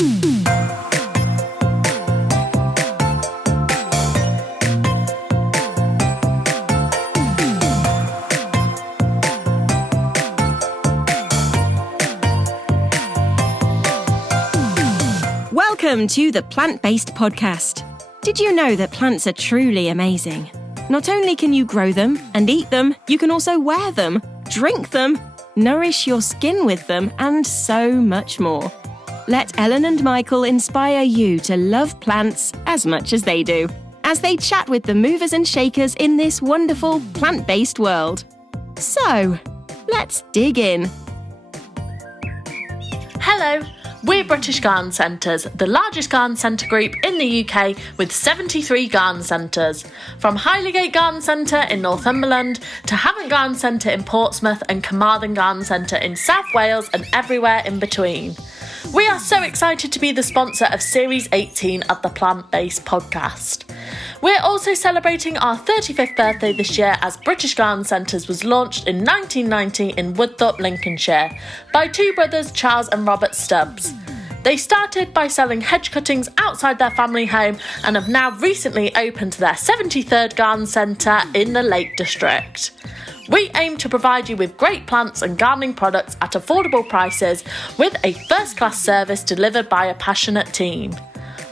Welcome to the Plant-Based Podcast. Did you know that plants are truly amazing? Not only can you grow them and eat them, you can also wear them, drink them, nourish your skin with them, and so much more. Let Ellen and Michael inspire you to love plants as much as they do, as they chat with the movers and shakers in this wonderful plant-based world. So, let's dig in. Hello. We're British Garden Centres, the largest garden centre group in the UK with 73 garden centres. From Highlegate Garden Centre in Northumberland to Havant Garden Centre in Portsmouth and Carmarthen Garden Centre in South Wales and everywhere in between. We are so excited to be the sponsor of Series 18 of the Plant-Based Podcast. We're also celebrating our 35th birthday this year as British Garden Centres was launched in 1990 in Woodthorpe, Lincolnshire, by two brothers Charles and Robert Stubbs. They started by selling hedge cuttings outside their family home and have now recently opened their 73rd garden centre in the Lake District. We aim to provide you with great plants and gardening products at affordable prices with a first-class service delivered by a passionate team.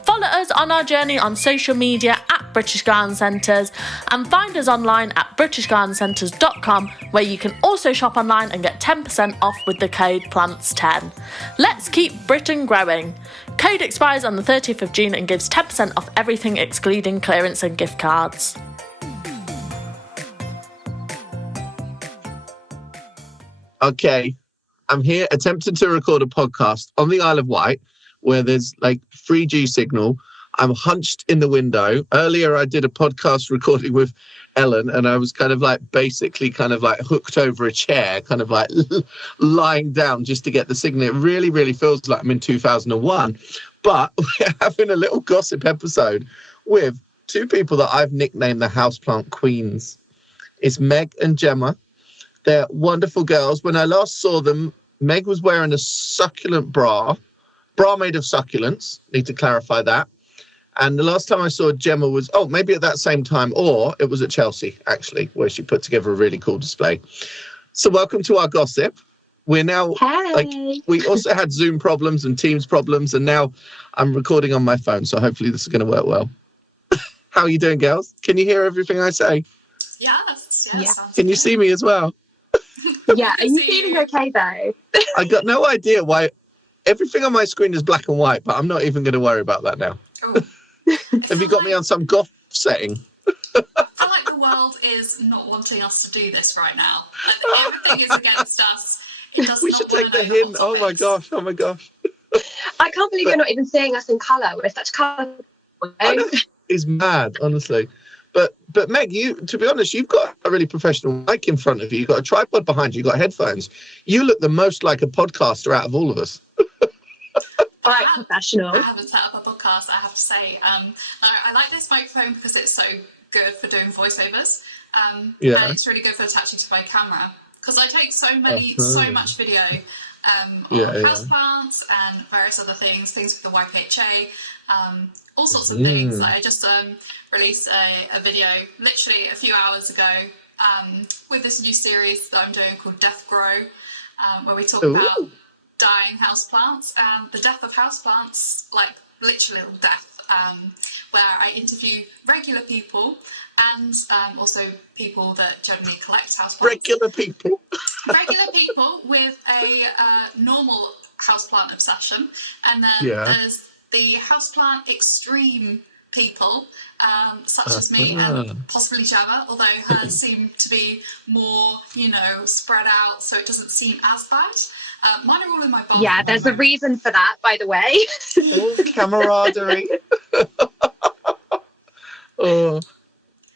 Follow us on our journey on social media at British Garden Centres and find us online at britishgardencentres.com, where you can also shop online and get 10% off with the code PLANTS10. Let's keep Britain growing. Code expires on the 30th of June and gives 10% off everything excluding clearance and gift cards. Okay, I'm here attempting to record a podcast on the Isle of Wight where there's like 3G signal. I'm hunched in the window. Earlier I did a podcast recording with Ellen and I was basically hooked over a chair, lying down just to get the signal. It really, really feels like I'm in 2001. But we're having a little gossip episode with two people that I've nicknamed the houseplant queens. It's Meg and Gemma. They're wonderful girls. When I last saw them, Meg was wearing a succulent bra made of succulents. Need to clarify that. And the last time I saw Gemma was, maybe at that same time, or it was at Chelsea, actually, where she put together a really cool display. So welcome to our gossip. We're now, we also had Zoom problems and Teams problems, and now I'm recording on my phone, so hopefully this is going to work well. How are you doing, girls? Can you hear everything I say? Yes. Can you see me as well? Yeah, are you feeling okay though? I got no idea why everything on my screen is black and white, but I'm not even going to worry about that now. Oh. Have you got me on some goth setting? I feel like the world is not wanting us to do this right now. Like, everything is against us. It does We not should want take to the know hint. the Oh my gosh. I can't believe you're not even seeing us in colour. We're such colour. It's mad, honestly. But Meg, to be honest, you've got a really professional mic in front of you. You've got a tripod behind you. You've got headphones. You look the most like a podcaster out of all of us. Quite professional. I haven't set up a podcast, I have to say. I like this microphone because it's so good for doing voiceovers. And it's really good for attaching to my camera because I take so much video on houseplants and various other things with the YPHA, all sorts of things. I just released a video literally a few hours ago with this new series that I'm doing called Death Grow, where we talk about dying houseplants and the death of houseplants, like literal death, where I interview regular people and also people that generally collect houseplants. Regular people with a normal houseplant obsession, and then there's the houseplant extreme people, such as me and possibly Gemma, although hers seem to be more, spread out, so it doesn't seem as bad. Mine are all in my bum. Yeah, there's a reason for that, by the way. Camaraderie.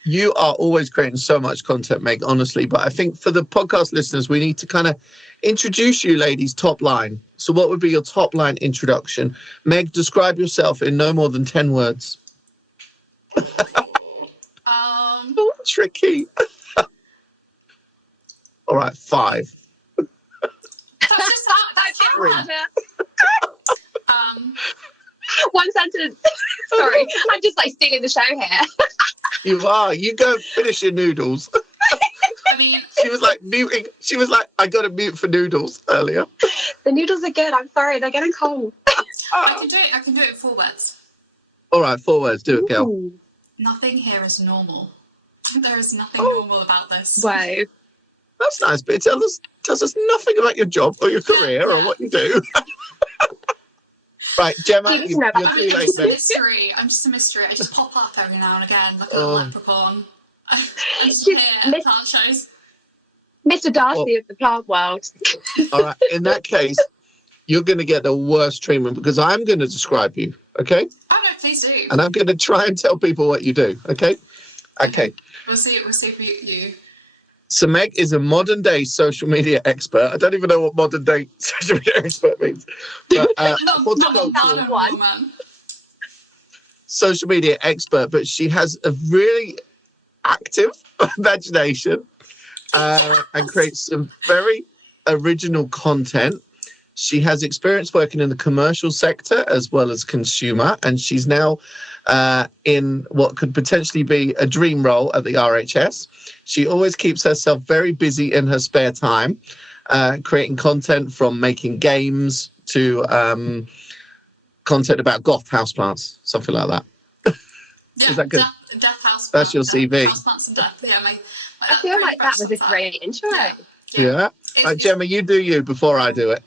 You are always creating so much content, Meg, honestly. But I think for the podcast listeners, we need to kind of introduce you ladies top line. So what would be your top line introduction? Meg, describe yourself in no more than 10 words. Tricky. All right, 5. sentence. Sorry, I'm just like stealing the show here. You are. You go finish your noodles. I mean, She was like muting. She was like, I got to mute for noodles earlier. The noodles are good. I'm sorry, they're getting cold. I can do it in 4 words. All right, 4 words. Do it, girl. Ooh. Nothing here is normal. There is nothing normal about this. Wow. That's nice, but it tells us nothing about your job or your career or what you do. Right, Gemma, You need to know about you're too I'm late, just a mate. mystery. I'm just a mystery. I just pop up every now and again like a little leprechaun. I'm just She's here at plant shows. Mr. Darcy of the plant world. All right, in that case, you're going to get the worst treatment because I'm going to describe you, okay? Oh no, please do. And I'm going to try and tell people what you do, okay? Okay. We'll see if you. So Meg is a modern day social media expert. I don't even know what modern day social media expert means. But Not one. man. social media expert, but she has a really active imagination and creates some very original content. She has experience working in the commercial sector as well as consumer, and she's now in what could potentially be a dream role at the RHS. She always keeps herself very busy in her spare time, creating content from making games to content about goth houseplants, something like that. Yeah, Is that good? Death house. That's your CV. Houseplants and death. Yeah, I feel like that was a great intro. Yeah. Right, Gemma, you do you before I do it.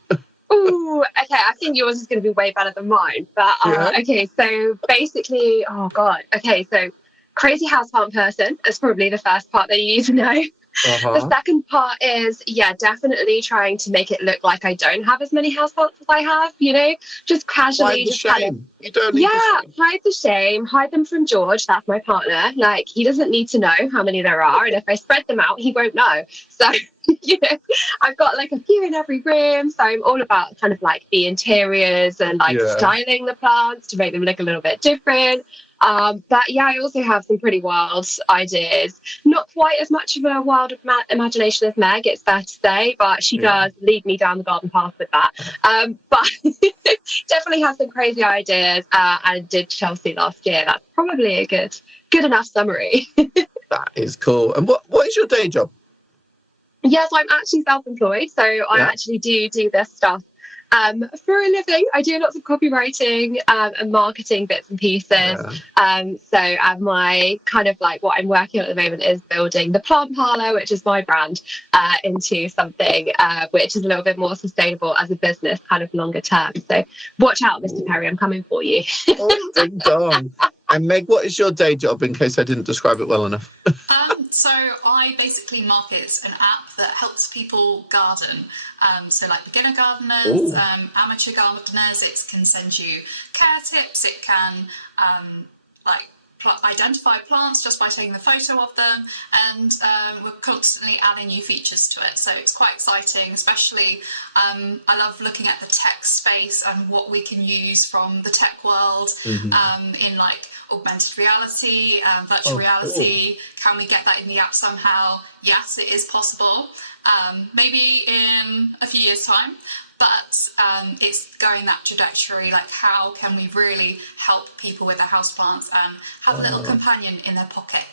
Ooh, okay. I think yours is going to be way better than mine. But okay, so basically, oh god. Okay, so crazy houseplant person is probably the first part that you need to know. The second part is, definitely trying to make it look like I don't have as many houseplants as I have, just casually. Hide the shame. You don't need the shame. Hide the shame, hide them from George, that's my partner. Like, he doesn't need to know how many there are, and if I spread them out, he won't know. So, I've got like a few in every room, so I'm all about kind of like the interiors and like styling the plants to make them look a little bit different. But I also have some pretty wild ideas. Not quite as much of a wild imagination as Meg, it's fair to say, but she does lead me down the garden path with that. But definitely have some crazy ideas, and did Chelsea last year. That's probably a good enough summary. That is cool. And what is your day job? Yeah, so I'm actually self-employed, so I actually do this stuff for a living. I do lots of copywriting and marketing bits and pieces. So my kind of like what I'm working on at the moment is building the plant parlour, which is my brand, into something which is a little bit more sustainable as a business, kind of longer term. So watch out, Mr. Perry, I'm coming for you. Oh, ding dong. And Meg, what is your day job in case I didn't describe it well enough? So I basically market an app that helps people garden. So like beginner gardeners, amateur gardeners, it can send you care tips, it can identify plants just by taking the photo of them, and we're constantly adding new features to it, so it's quite exciting. Especially I love looking at the tech space and what we can use from the tech world in like augmented reality, virtual reality. Can we get that in the app somehow? Yes, it is possible. Maybe in a few years' time, but it's going that trajectory. Like, how can we really help people with their houseplants and have a little companion in their pocket?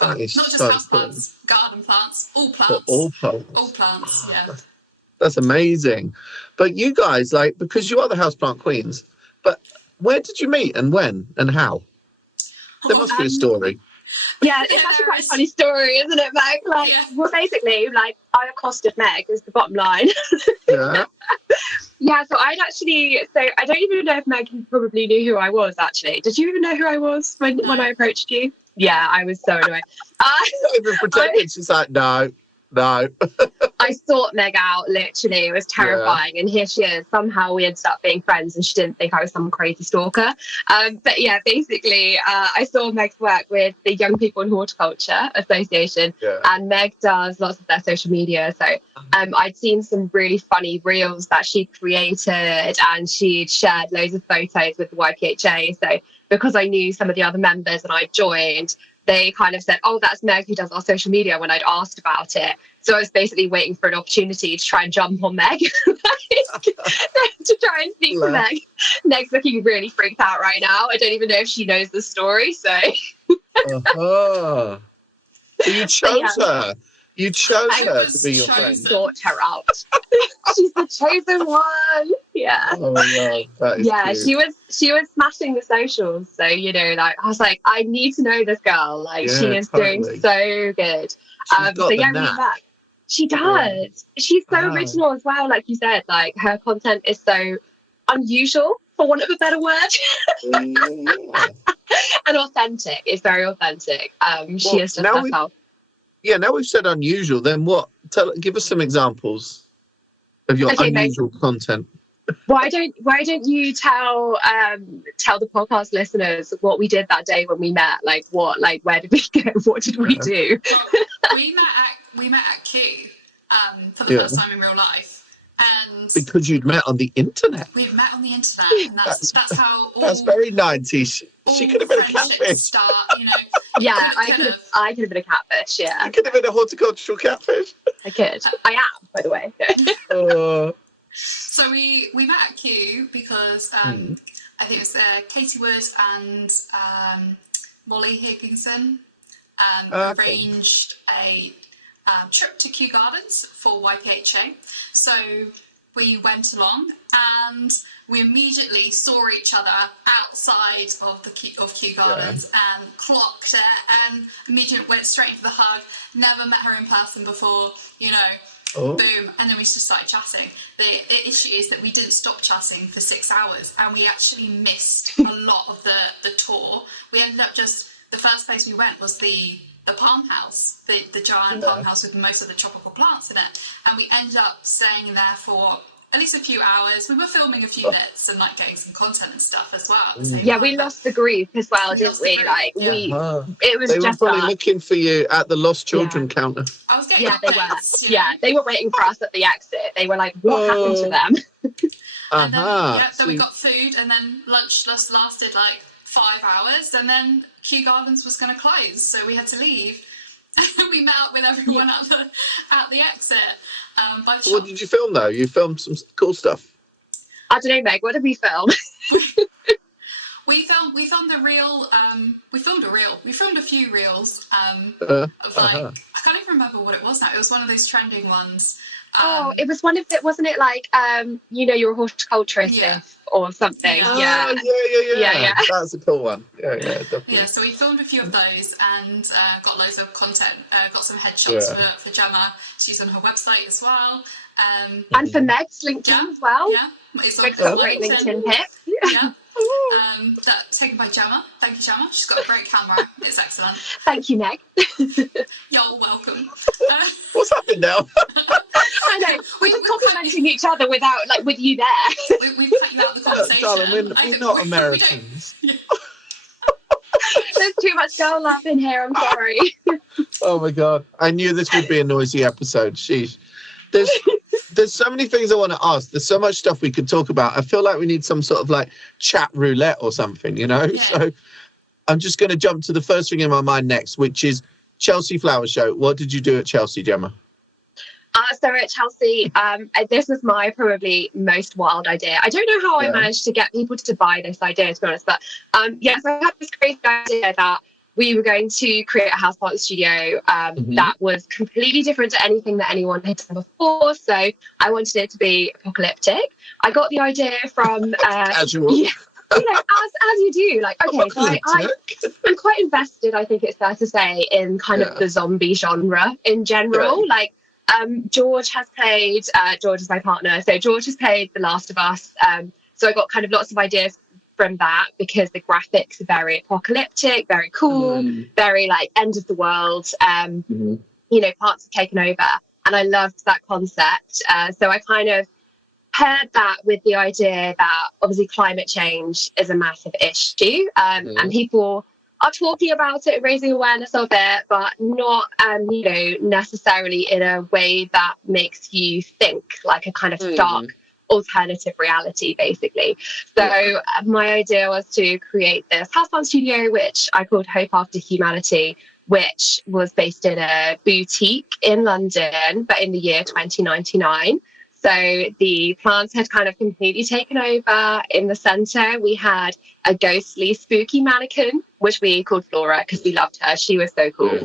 That is not just so houseplants, garden plants, all plants. But all plants. All plants, yeah. That's amazing. But you guys, like, because you are the houseplant queens, but where did you meet and when and how? There must be a story. Yeah, it's actually quite a funny story, isn't it, Meg? Like, well, basically, like, I accosted Meg is the bottom line. So I don't even know if Meg probably knew who I was, actually. Did you even know who I was when I approached you? Yeah, I was so annoyed. Not even pretending. She's like, no. I sought Meg out, literally. It was terrifying. And here she is. Somehow we ended up being friends and she didn't think I was some crazy stalker. But yeah, basically, I saw Meg's work with the Young People in Horticulture Association, and Meg does lots of their social media. So I'd seen some really funny reels that she created, and she'd shared loads of photos with the YPHA. So because I knew some of the other members and I joined, they kind of said, oh, that's Meg who does our social media, when I'd asked about it. So I was basically waiting for an opportunity to try and jump on Meg, to try and speak to Meg. Meg's looking really freaked out right now. I don't even know if she knows the story. So, so you chose her. You chose her to be your friend. Sort her out. She's the chosen one. Yeah. Oh my God, that is cute. she was smashing the socials. So, you know, like I was like, I need to know this girl. Like she is doing so good. So yeah, we met. She does. Yeah. She's so original as well. Like you said, like her content is so unusual, for want of a better word. And authentic. It's very authentic. She is just herself. Yeah, now we've said unusual, then what? Give us some examples of your unusual content. Why don't you tell the podcast listeners what we did that day when we met? Like where did we go? What did we do? Well, we met at Q for the first time in real life. And because you'd met on the internet. We've met on the internet, and that's how all, that's very 90s. She could have been a catfish. Start, you know. Yeah, I could have been a catfish, yeah. You could have been a horticultural catfish. I could. I am, by the way. So we met at Q because I think it was Katie Wood and Molly Higginson arranged a trip to Kew Gardens for YPHA. So we went along and we immediately saw each other outside of Kew Gardens and clocked it and immediately went straight into the hug. Never met her in person before, you know. Boom, and then we just started chatting. The issue is that we didn't stop chatting for 6 hours and we actually missed a lot of the tour. We ended up the first place we went was the palm house, the giant palm house with most of the tropical plants in it, and we ended up staying there for at least a few hours. We were filming a few bits and like getting some content and stuff as well. Yeah, we lost the group as well, didn't we? Like it was they just were probably looking for you at the lost children counter. I was getting they were. Yeah, they were waiting for us at the exit. They were like, what happened to them? And then we got food, and then lunch just lasted like 5 hours, and then Kew Gardens was going to close, so we had to leave. We met up with everyone at the exit. By the shop. What did you film though? You filmed some cool stuff. I don't know, Meg. What did we film? We filmed a reel. We filmed a reel. We filmed a few reels. Of like I can't even remember what it was now. It was one of those trending ones. It was one of it, wasn't it? Like you know, you're a horticulturist or something. Yeah. That's a cool one. Yeah, definitely. Yeah, so we filmed a few of those and got loads of content. Got some headshots for Gemma. She's on her website as well. And for Meg's LinkedIn as well. Yeah, it's on Meg's got a great LinkedIn pic. Yeah. That's taken by Gemma. Thank you, Gemma. She's got a great camera. It's excellent. Thank you, Meg. You're welcome. What's happening now? I know. We're just complimenting each other without, like, with you there. We've cut you out of the conversation. Darling, we're not Americans. There's too much girl love in here. I'm sorry. Oh my God! I knew this would be a noisy episode. Sheesh. There's so many things I want to ask. There's so much stuff we could talk about. I feel like we need some sort of like chat roulette or something, you know? Yeah. So I'm just going to jump to the first thing in my mind next, which is Chelsea Flower Show. What did you do at Chelsea, Gemma? So at Chelsea, this was my probably most wild idea. I don't know how I managed to get people to buy this idea, to be honest, but so I had this crazy idea that we were going to create a houseplant studio that was completely different to anything that anyone had done before. So I wanted it to be apocalyptic. I got the idea from casual. Yeah, you know, as you do. Like, okay, so I'm quite invested, I think it's fair to say, in kind of the zombie genre in general. Like, George has played, George is my partner, so George has played The Last of Us. So I got kind of lots of ideas from that because the graphics are very apocalyptic, very cool, very like end of the world. You know, plants are taken over, and I loved that concept. So I kind of paired that with the idea that obviously climate change is a massive issue, and people are talking about it and raising awareness of it, but not, you know, necessarily in a way that makes you think, like a kind of dark alternative reality, basically. So my idea was to create this houseplant studio, which I called Hope After Humanity, which was based in a boutique in London, but in the year 2099. So the plants had kind of completely taken over. In the centre, we had a ghostly, spooky mannequin, which we called Flora because we loved her. She was so cool.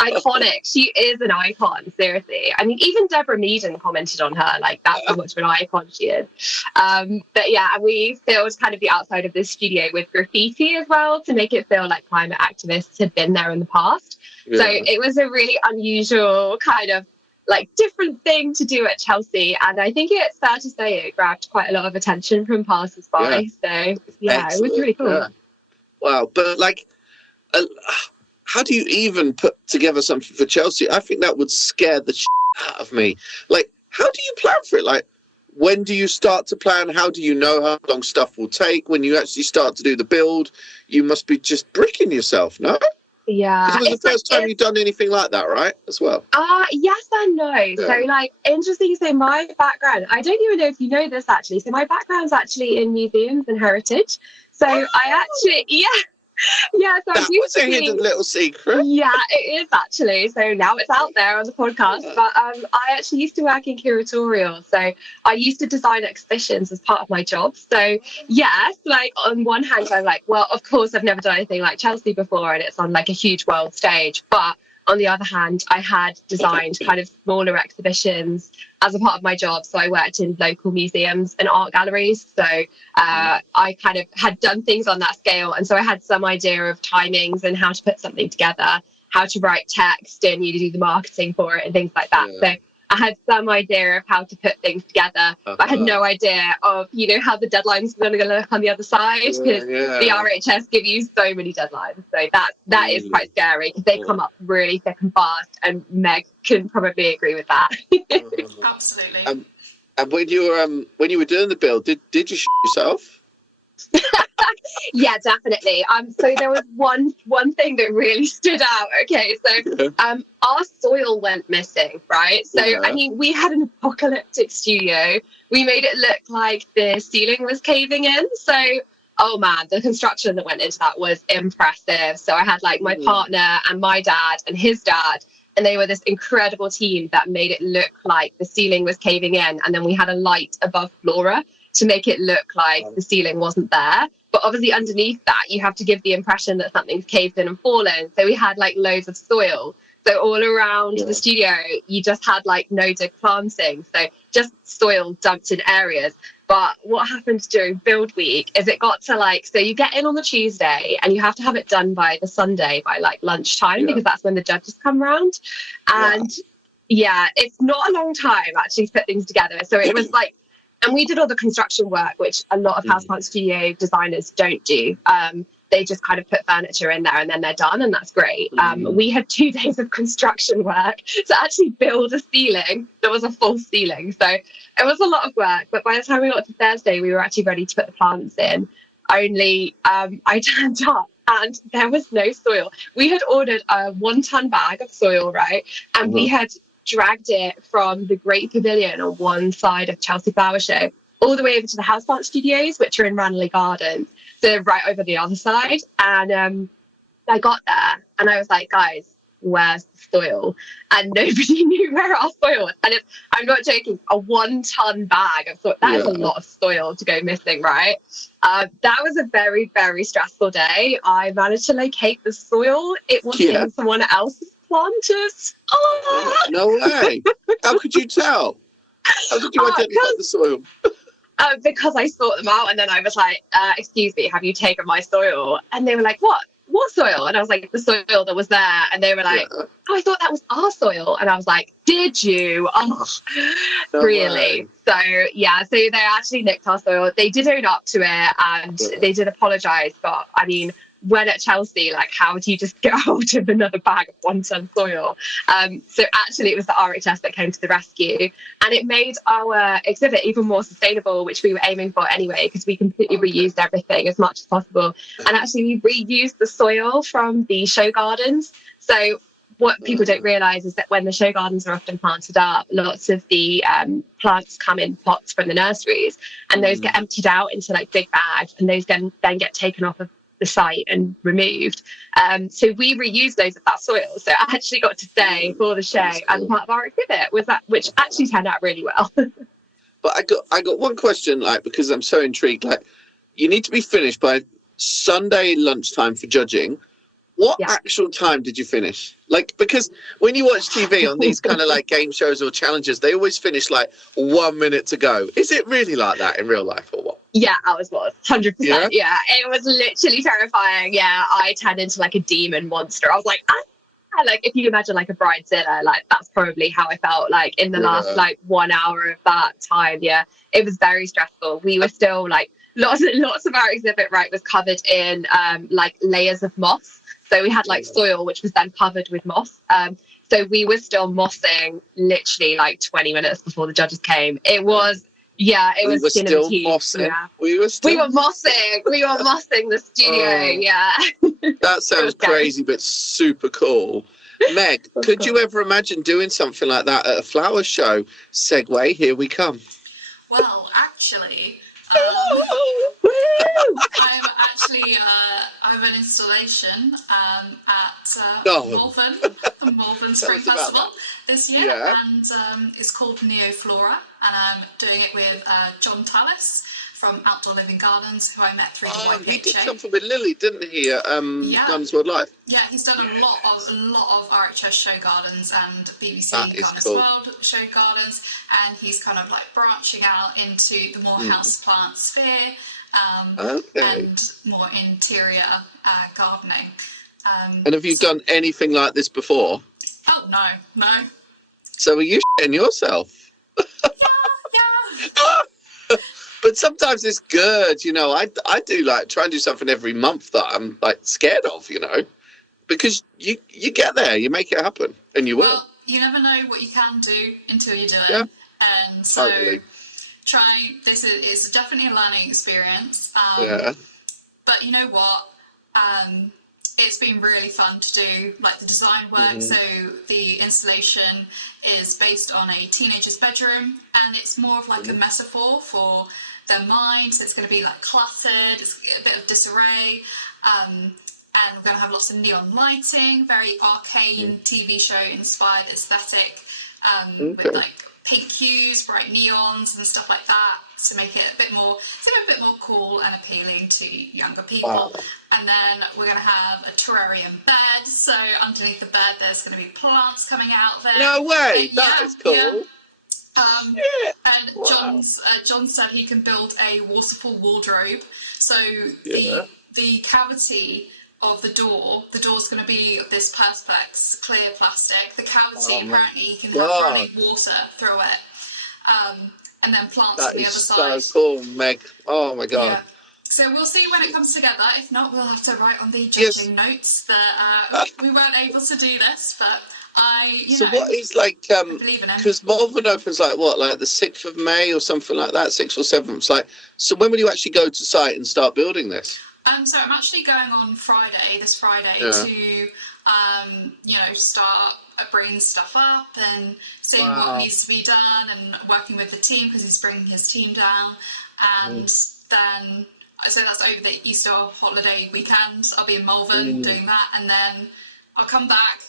Iconic. She is an icon, seriously. I mean, even Deborah Meaden commented on her, like, that's how much of an icon she is. But yeah, and we filled kind of the outside of this studio with graffiti as well to make it feel like climate activists had been there in the past. Yeah. So it was a really unusual kind of like different thing to do at Chelsea, and I think it's fair to say it grabbed quite a lot of attention from passers-by. So yeah, Excellent. It was really cool. Yeah. Wow, but like, how do you even put together something for Chelsea? I think that would scare the shit out of me. Like, how do you plan for it? Like, when do you start to plan? How do you know how long stuff will take? When you actually start to do the build, you must be just bricking yourself, no? Yeah. Because it was the first time you've done anything like that, right? As well. Yes and no. Yeah. So like, interesting to say, my background, I don't even know if you know this actually. So my background's actually in museums and heritage. So I actually, yeah, so that was a hidden little secret. Yeah, it is actually. So now it's out there on the podcast. But I actually used to work in curatorial. So I used to design exhibitions as part of my job. So yes, like on one hand, I'm like, well, of course, I've never done anything like Chelsea before, and it's on like a huge world stage. But on the other hand, I had designed kind of smaller exhibitions as a part of my job. So I worked in local museums and art galleries. So I kind of had done things on that scale. And so I had some idea of timings and how to put something together, how to write text and you do the marketing for it and things like that. Yeah. So I had some idea of how to put things together, but I had no idea of, you know, how the deadlines were going to look on the other side, because the RHS give you so many deadlines. So that is quite scary because they come up really thick and fast, and Meg can probably agree with that. Absolutely. And when you were doing the build, did you yourself? Yeah, definitely. So there was one thing that really stood out. Okay, so our soil went missing, right? So I mean, we had an apocalyptic studio. We made it look like the ceiling was caving in. So oh man, the construction that went into that was impressive. So I had like my partner and my dad and his dad, and they were this incredible team that made it look like the ceiling was caving in, and then we had a light above Flora to make it look like the ceiling wasn't there. But obviously underneath that, you have to give the impression that something's caved in and fallen. So we had like loads of soil. So all around the studio, you just had like no dig planting. So just soil dumped in areas. But what happened during build week is it got to like, so you get in on the Tuesday and you have to have it done by the Sunday by like lunchtime, because that's when the judges come round. And it's not a long time actually to put things together. So it was like, and we did all the construction work, which a lot of houseplant studio designers don't do. They just kind of put furniture in there and then they're done, and that's great. We had 2 days of construction work to actually build a ceiling that was a full ceiling. So it was a lot of work. But by the time we got to Thursday, we were actually ready to put the plants in. Only I turned up and there was no soil. We had ordered a 1-ton bag of soil, right? And we had dragged it from the Great Pavilion on one side of Chelsea Flower Show all the way over to the houseplant studios, which are in Ranelagh Gardens, so right over the other side. And I got there and I was like, guys, where's the soil? And nobody knew where our soil was. And I'm not joking, a 1-ton bag of soil, that is a lot of soil to go missing, right? That was a very, very stressful day. I managed to locate the soil. It was in someone else's planters. No way. How could you tell? How did you identify the soil? Because I sought them out, and then I was like, excuse me, have you taken my soil? And they were like, what soil? And I was like, the soil that was there. And they were like, oh, I thought that was our soil. And I was like, did you? Oh, no really? Way. So they actually nicked our soil. They did own up to it, and they did apologize. But I mean, when at Chelsea, like, how do you just get hold of another bag of 1-ton soil? So actually it was the RHS that came to the rescue, and it made our exhibit even more sustainable, which we were aiming for anyway, because we completely reused everything as much as possible. And actually we reused the soil from the show gardens. So what people don't realise is that when the show gardens are often planted up, lots of the plants come in pots from the nurseries, and those get emptied out into like big bags, and those then get taken off of the site and removed. So we reused loads of that soil. So I actually got to stay for the show, and part of our exhibit was that, which actually turned out really well. But I got one question, like, because I'm so intrigued. Like, you need to be finished by Sunday lunchtime for judging. What actual time did you finish? Like, because when you watch TV on these kind of like game shows or challenges, they always finish like 1 minute to go. Is it really like that in real life or what? Yeah, ours was 100%. Yeah, it was literally terrifying. Yeah, I turned into like a demon monster. I was like, like if you imagine like a bridezilla, like that's probably how I felt like in the last like 1 hour of that time. Yeah, it was very stressful. We were still like lots of our exhibit was covered in like layers of moss. So we had like soil, which was then covered with moss. So we were still mossing literally like 20 minutes before the judges came. It was, it was still mossing. Yeah. We were mossing. We were mossing the studio. Yeah. That sounds crazy, but super cool. Meg, could you ever imagine doing something like that at a flower show? Segue, here we come. Well, actually, I have an installation at the Malvern Spring Festival this year, and it's called Neoflora, and I'm doing it with John Tallis from Outdoor Living Gardens, who I met through the White He did Show. something with Lily, didn't he? Gardens World Life. Yeah, he's done a lot of RHS show gardens and BBC Gardens World show gardens, and he's kind of like branching out into the more houseplant sphere and more interior gardening. And have you done anything like this before? Oh no. So are you shitting yourself? Yeah. But sometimes it's good, you know. I do like try and do something every month that I'm like scared of, you know, because you get there, you make it happen, and you will. Well, you never know what you can do until you do it, and so this is definitely a learning experience. But you know what? It's been really fun to do like the design work. So the installation is based on a teenager's bedroom, and it's more of like a metaphor for their mind. So it's going to be like cluttered, it's a bit of disarray, and we're going to have lots of neon lighting, very arcane TV show inspired aesthetic, with like pink hues, bright neons and stuff like that, to make it a bit more cool and appealing to younger people. Wow. And then we're going to have a terrarium bed, so underneath the bed there's going to be plants coming out there. No way! That is cool. Yeah. And John said he can build a waterfall wardrobe. So the cavity of the door's going to be this perspex clear plastic. The cavity apparently you can have running water through it, and then plants on the other side. That is so cool, Meg. Oh my god. Yeah. So we'll see when it comes together. If not, we'll have to write on the judging notes that we weren't able to do this, but what is like, because Malvern opens like the 6th of May or something like that, 6th or 7th. It's like, so when will you actually go to site and start building this? So I'm actually going on this Friday to, start bringing stuff up and seeing what needs to be done and working with the team, because he's bringing his team down. And then, so that's over the Easter holiday weekend. I'll be in Malvern doing that, and then I'll come back,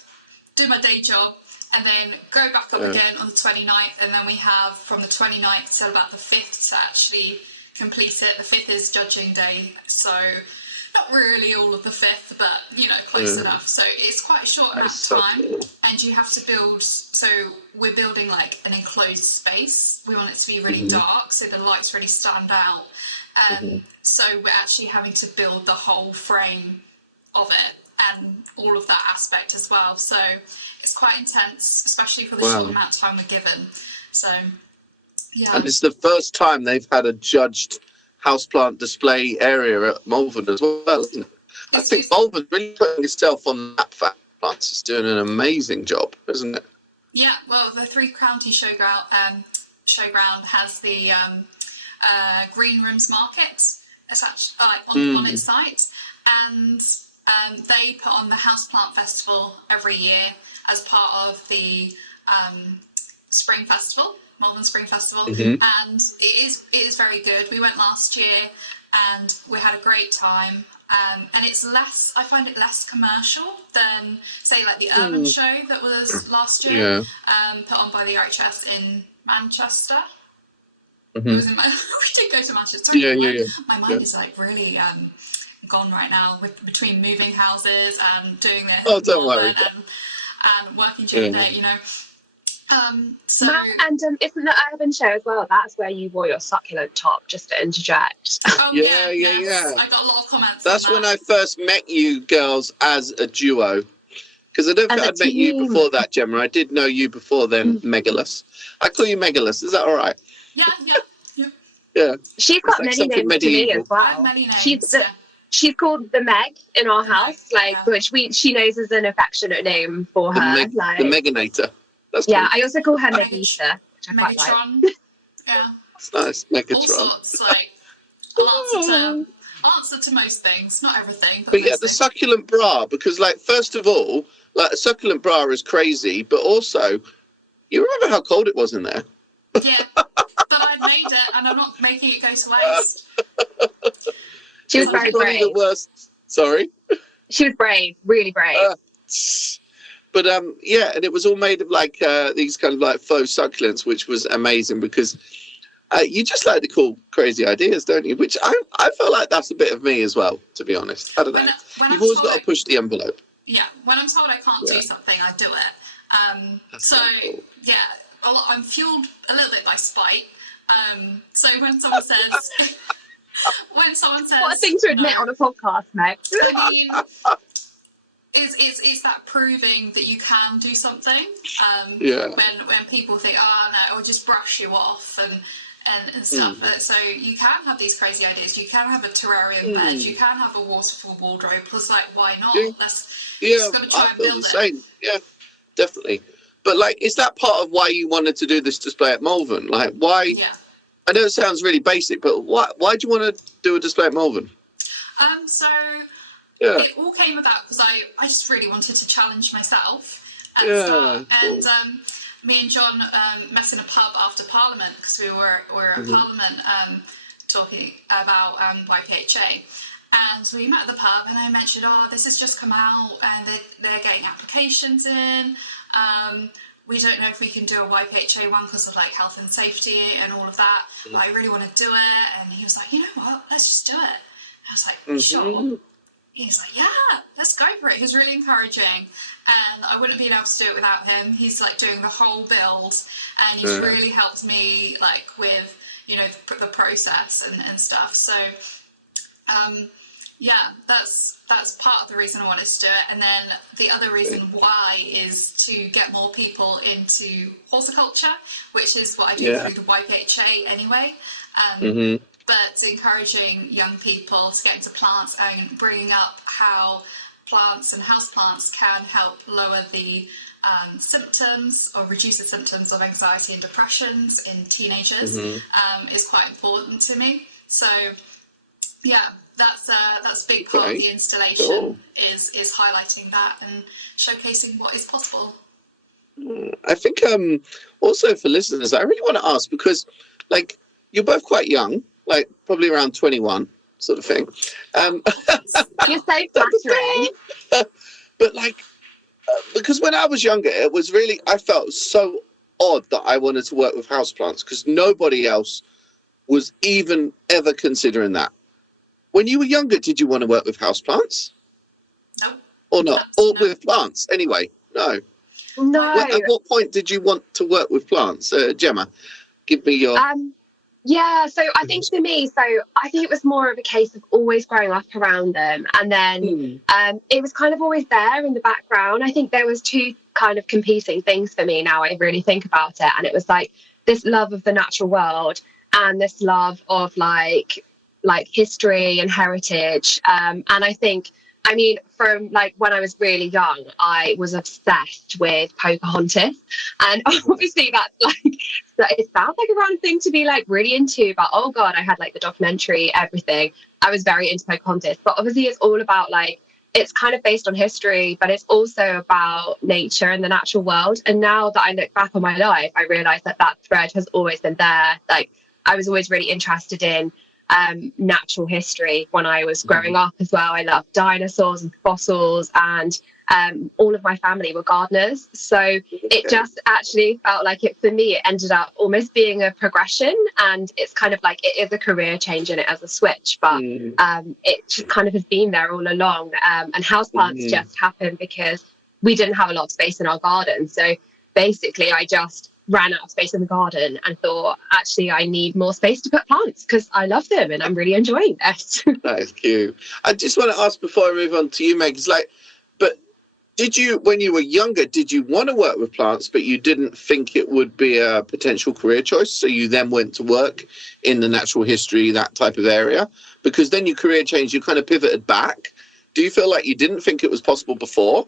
do my day job, and then go back up again on the 29th, and then we have from the 29th till about the 5th to actually complete it. The 5th is judging day, so not really all of the 5th, but close enough. So it's quite a short amount of time, and you have to build. So we're building like an enclosed space. We want it to be really dark, so the lights really stand out. So we're actually having to build the whole frame of it and all of that aspect as well. So it's quite intense, especially for the short amount of time we're given. So yeah. And it's the first time they've had a judged houseplant display area at Malvern as well, isn't it? I think Malvern's really putting itself on that for plants. It's doing an amazing job, isn't it? Yeah, well, the Three County Showground has the Green Rooms Market attached, on its site, and they put on the Houseplant Festival every year as part of the Spring Festival, Malvern Spring Festival, and it is very good. We went last year and we had a great time. And it's less, I find it less commercial than, say, like the Urban Show that was last year, put on by the RHS in Manchester. It was in we did go to Manchester. My mind is like really gone right now between moving houses and doing this. Oh, don't worry. And working during the day, you know. So and isn't the Urban Show as well? That's where you wore your succulent top, just to interject. Oh, yeah. I got a lot of comments. That's when I first met you girls as a duo. Because I don't think I'd met you before that, Gemma. I did know you before then, Megalus. I call you Megalus. Is that all right? Yeah. She's got many names to me as well. Many names, she's called the Meg in our house, which she knows is an affectionate name for her. The Meganator. That's cool. I also call her Megita, which I quite like. Yeah. That's nice, Megatron. All sorts, like, I'll answer to most things, not everything. But yeah, the succulent bra, because, like, first of all, like, a succulent bra is crazy, but also, you remember how cold it was in there? Yeah, but I made it, and I'm not making it go to waste. She was very brave. The worst. Sorry? She was brave, really brave. But yeah, and it was all made of like these kind of like faux succulents, which was amazing because you just like the cool, crazy ideas, don't you? Which I feel like that's a bit of me as well, to be honest. I don't know. You've always got to push the envelope. Yeah, when I'm told I can't do something, I do it. So cool. Yeah, I'm fueled a little bit by spite. So when someone says, what a thing to admit on a podcast, Meg. I mean, it's that proving that you can do something. When people think, oh no, or just brush you off and stuff. So you can have these crazy ideas. You can have a terrarium bed. You can have a waterfall wardrobe. Plus, like, why not? Just got to try and build it. Same. Yeah, definitely. But like, is that part of why you wanted to do this display at Malvern? Like, why? Yeah. I know it sounds really basic, but why do you want to do a display at Malvern? It all came about because I just really wanted to challenge myself at the start. And me and John met in a pub after Parliament because we were at Parliament talking about YPHA. And so we met at the pub and I mentioned, this has just come out and they're getting applications in. We don't know if we can do a YPHA one because of like health and safety and all of that. But I really want to do it. And he was like, you know what, let's just do it. I was like, sure. He's like, yeah, let's go for it. He was really encouraging. And I wouldn't have been able to do it without him. He's like doing the whole build. And he's really helped me like with, you know, the process and stuff. So, yeah, that's part of the reason I wanted to do it. And then the other reason why is to get more people into horticulture, which is what I do through the YPHA anyway. But encouraging young people to get into plants and bringing up how plants and houseplants can help lower the symptoms or reduce the symptoms of anxiety and depressions in teenagers is quite important to me. So, yeah, that's a big part of the installation is highlighting that and showcasing what is possible. I think also for listeners, I really want to ask because, like, you're both quite young. Like probably around 21 sort of thing. You're so flattering. But like, because when I was younger, it was really, I felt so odd that I wanted to work with houseplants because nobody else was even ever considering that. When you were younger, did you want to work with houseplants? No. Or not? Or with plants anyway? No. No. At what point did you want to work with plants? Gemma, give me your... Yeah, so I think for me, I think it was more of a case of always growing up around them. And then it was kind of always there in the background. I think there was two kind of competing things for me now I really think about it. And it was like this love of the natural world and this love of like history and heritage. And I think, I mean, from like when I was really young, I was obsessed with Pocahontas. And obviously that's like, it sounds like a random thing to be like really into, but oh God, I had like the documentary, everything. I was very into Pocahontas, but obviously it's all about like, it's kind of based on history, but it's also about nature and the natural world. And now that I look back on my life, I realize that thread has always been there. Like I was always really interested in natural history when I was growing up as well. I loved dinosaurs and fossils, and all of my family were gardeners. So it just actually felt like it, for me, it ended up almost being a progression, and it's kind of like it is a career change in it as a switch, but it just kind of has been there all along. And houseplants just happened because we didn't have a lot of space in our garden. So basically I just ran out of space in the garden and thought, actually, I need more space to put plants because I love them and I'm really enjoying this. That is cute. I just want to ask before I move on to you, Meg, it's like, but did you, when you were younger, did you want to work with plants, but you didn't think it would be a potential career choice? So you then went to work in the natural history, that type of area, because then your career changed, you kind of pivoted back. Do you feel like you didn't think it was possible before?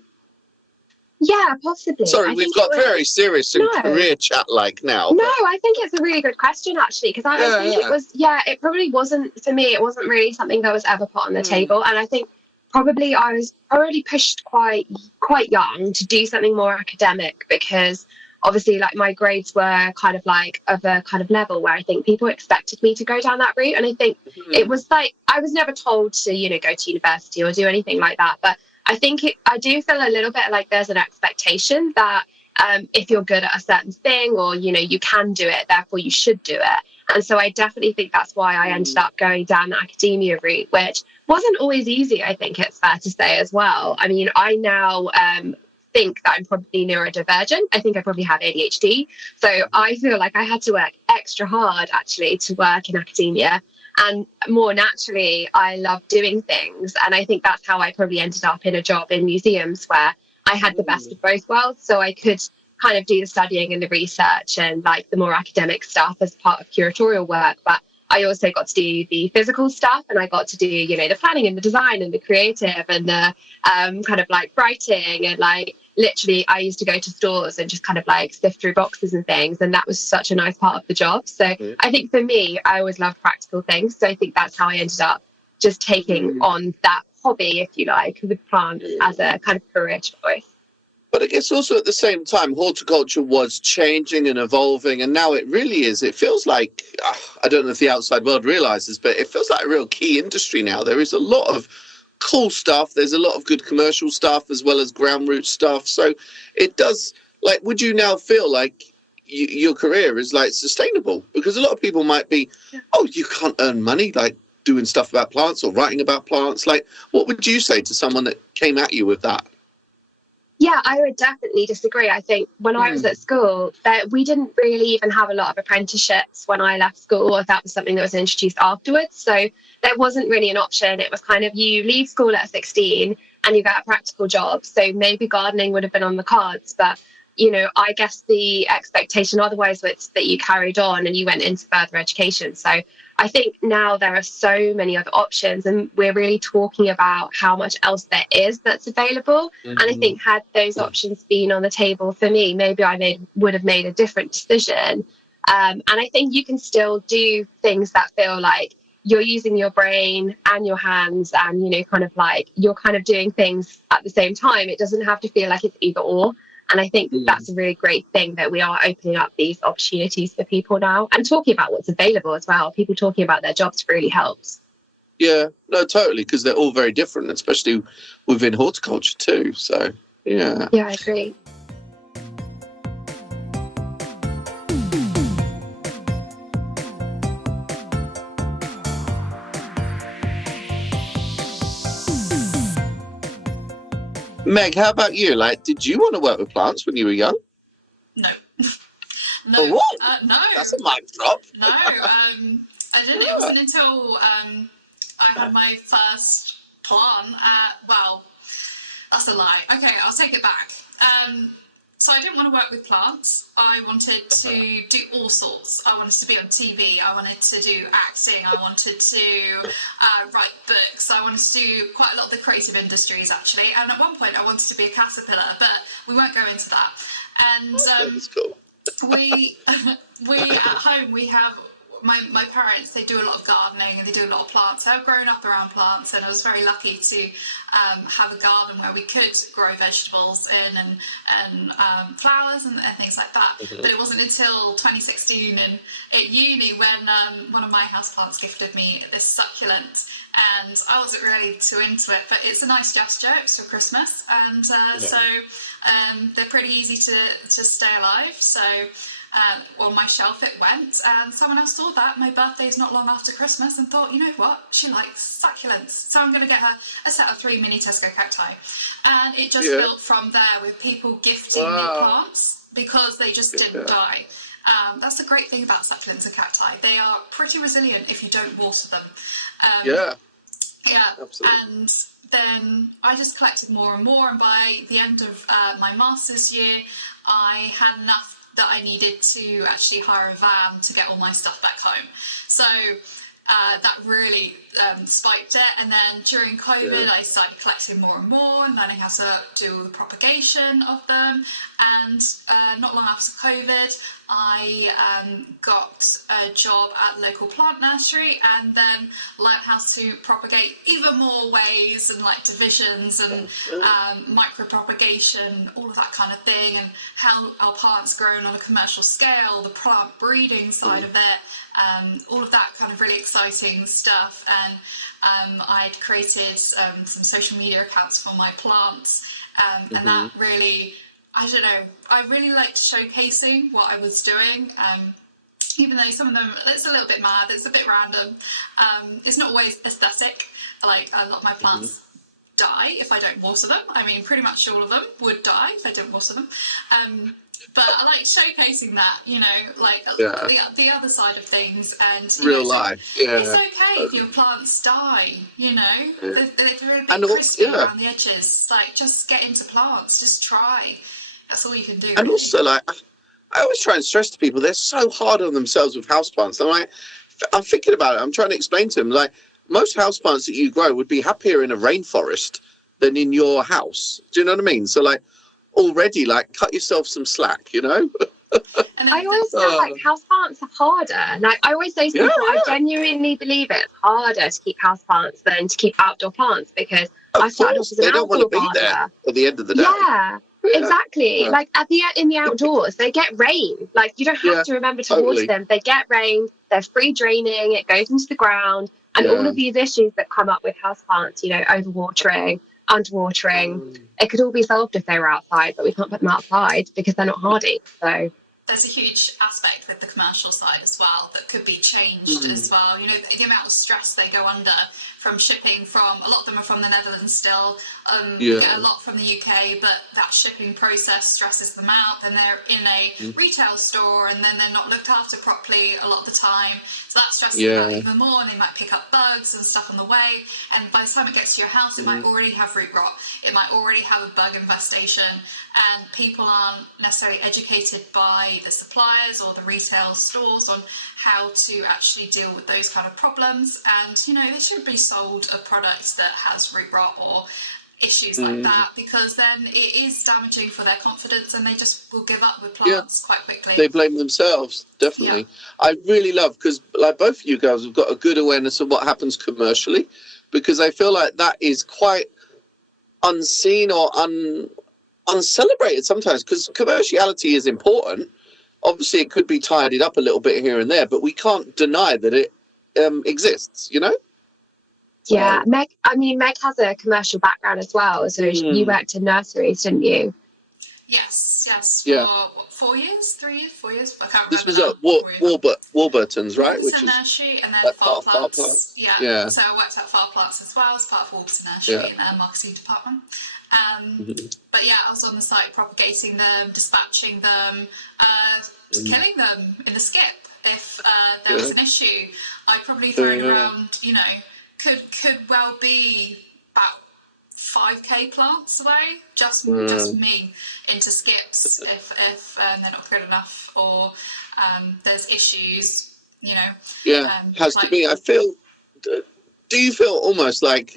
Yeah, possibly. Sorry, we've got very serious and career chat like now. No, I think it's a really good question, actually, because I think it was, it probably wasn't, for me, it wasn't really something that was ever put on the table. And I think probably I was already pushed quite young to do something more academic, because obviously like my grades were kind of like of a kind of level where I think people expected me to go down that route. And I think it was like, I was never told to, you know, go to university or do anything like that. But I think I do feel a little bit like there's an expectation that if you're good at a certain thing, or, you know, you can do it, therefore you should do it. And so I definitely think that's why I ended up going down the academia route, which wasn't always easy, I think it's fair to say as well. I mean, I now think that I'm probably neurodivergent. I think I probably have ADHD. So I feel like I had to work extra hard actually to work in academia. And more naturally, I love doing things. And I think that's how I probably ended up in a job in museums, where I had the best of both worlds. So I could kind of do the studying and the research and like the more academic stuff as part of curatorial work. But I also got to do the physical stuff, and I got to do, you know, the planning and the design and the creative and the kind of like writing, and like literally I used to go to stores and just kind of like sift through boxes and things, and that was such a nice part of the job. So I think for me, I always loved practical things, so I think that's how I ended up just taking on that hobby, if you like, with plants as a kind of career choice. But I guess also at the same time, horticulture was changing and evolving, and now it really is. It feels like, I don't know if the outside world realizes, but it feels like a real key industry now. There is a lot of cool stuff. There's a lot of good commercial stuff as well as ground root stuff. So it does, like, would you now feel like your career is like sustainable? Because a lot of people might be, oh, you can't earn money like doing stuff about plants or writing about plants. Like, what would you say to someone that came at you with that? Yeah, I would definitely disagree. I think when I was at school, that we didn't really even have a lot of apprenticeships when I left school, or that was something that was introduced afterwards. So there wasn't really an option. It was kind of, you leave school at 16 and you get a practical job. So maybe gardening would have been on the cards, but you know, I guess the expectation otherwise was that you carried on and you went into further education. So I think now there are so many other options, and we're really talking about how much else there is that's available. And I think had those options been on the table for me, maybe I would have made a different decision. And I think you can still do things that feel like you're using your brain and your hands, and, you know, kind of like you're kind of doing things at the same time. It doesn't have to feel like it's either or. And I think that's a really great thing that we are opening up these opportunities for people now, and talking about what's available as well. People talking about their jobs really helps. Yeah, no, totally, because they're all very different, especially within horticulture too. So, yeah. Yeah, I agree. Meg, how about you? Like, did you want to work with plants when you were young? No. No. Oh, what? No. That's a mic drop. No, I didn't. It wasn't until I had my first plant. Well, that's a lie. Okay, I'll take it back. So I didn't want to work with plants. I wanted to do all sorts. I wanted to be on TV. I wanted to do acting. I wanted to write books. I wanted to do quite a lot of the creative industries, actually. And at one point, I wanted to be a caterpillar, but we won't go into that. And that's cool. we at home, we have my parents, they do a lot of gardening and they do a lot of plants. So I've grown up around plants, and I was very lucky to have a garden where we could grow vegetables in and flowers and things like that. But it wasn't until 2016 at uni when one of my houseplants gifted me this succulent, and I wasn't really too into it, but it's a nice gesture. It's for Christmas, and so they're pretty easy to stay alive. So on my shelf it went, and someone else saw that. My birthday's not long after Christmas, and thought, you know what, she likes succulents, so I'm going to get her a set of 3 mini Tesco cacti. And it just built from there, with people gifting me plants because they just didn't die. That's the great thing about succulents and cacti. They are pretty resilient if you don't water them. Yeah, absolutely. And then I just collected more and more, and by the end of my master's year, I had enough that I needed to actually hire a van to get all my stuff back home. So that really spiked it. And then during COVID, I started collecting more and more and learning how to do the propagation of them. And not long after COVID, I got a job at the local plant nursery, and then learned how to propagate even more ways, and like divisions and micro propagation, all of that kind of thing, and how our plants grown on a commercial scale, the plant breeding side of it, all of that kind of really exciting stuff. And I'd created some social media accounts for my plants, and that really, I don't know, I really liked showcasing what I was doing, even though some of them, it's a little bit mad, it's a bit random. It's not always aesthetic. Like, a lot of my plants die if I don't water them. I mean, pretty much all of them would die if I didn't water them. But I like showcasing that, you know, like the other side of things, and real life. It's okay if your plants die, you know. They're a bit crispy around the edges. Like, just get into plants, just try. That's all you can do. And also, like, I always try and stress to people, they're so hard on themselves with houseplants. I'm thinking about it. I'm trying to explain to them, like, most houseplants that you grow would be happier in a rainforest than in your house. Do you know what I mean? So, like, already, like, cut yourself some slack, you know? And I always feel like houseplants are harder. Like, I always say to people, I genuinely believe it's harder to keep houseplants than to keep outdoor plants, because I started off as an outdoor don't want to be there at the end of the day. Exactly. Like in the outdoors, they get rain. Like, you don't have to remember to water them. They get rain. They're free draining. It goes into the ground, and all of these issues that come up with houseplants, you know, overwatering, underwatering, it could all be solved if they were outside, but we can't put them outside because they're not hardy. So there's a huge aspect with the commercial side as well that could be changed as well. You know, the amount of stress they go under from shipping from, a lot of them are from the Netherlands still. We get a lot from the UK, but that shipping process stresses them out. Then they're in a retail store, and then they're not looked after properly a lot of the time. So that stresses them out even more, and they might pick up bugs and stuff on the way. And by the time it gets to your house, it might already have root rot. It might already have a bug infestation, and people aren't necessarily educated by the suppliers or the retail stores on how to actually deal with those kind of problems. And, you know, they shouldn't be sold a product that has root rot or issues like that, because then it is damaging for their confidence, and they just will give up with plants quite quickly. They blame themselves, definitely. I really love, because like both of you guys have got a good awareness of what happens commercially, because I feel like that is quite unseen or uncelebrated sometimes, because commerciality is important. Obviously, it could be tidied up a little bit here and there, but we can't deny that it exists, you know? Yeah, Meg has a commercial background as well. So you worked in nurseries, didn't you? Yes, for 4 years, 3 years, 4 years. I can't remember. This was at Warburton's, right? Which is nursery, and then Far Plants. Yeah. So I worked at Far Plants as well as part of Warburton Nursery in their marketing department. But yeah, I was on the site propagating them, dispatching them, killing them in the skip if there was an issue. I'd probably thrown around, you know, could well be about 5k plants away, just me into skips if they're not good enough, or there's issues, you know. Has to be. I feel. Do you feel almost like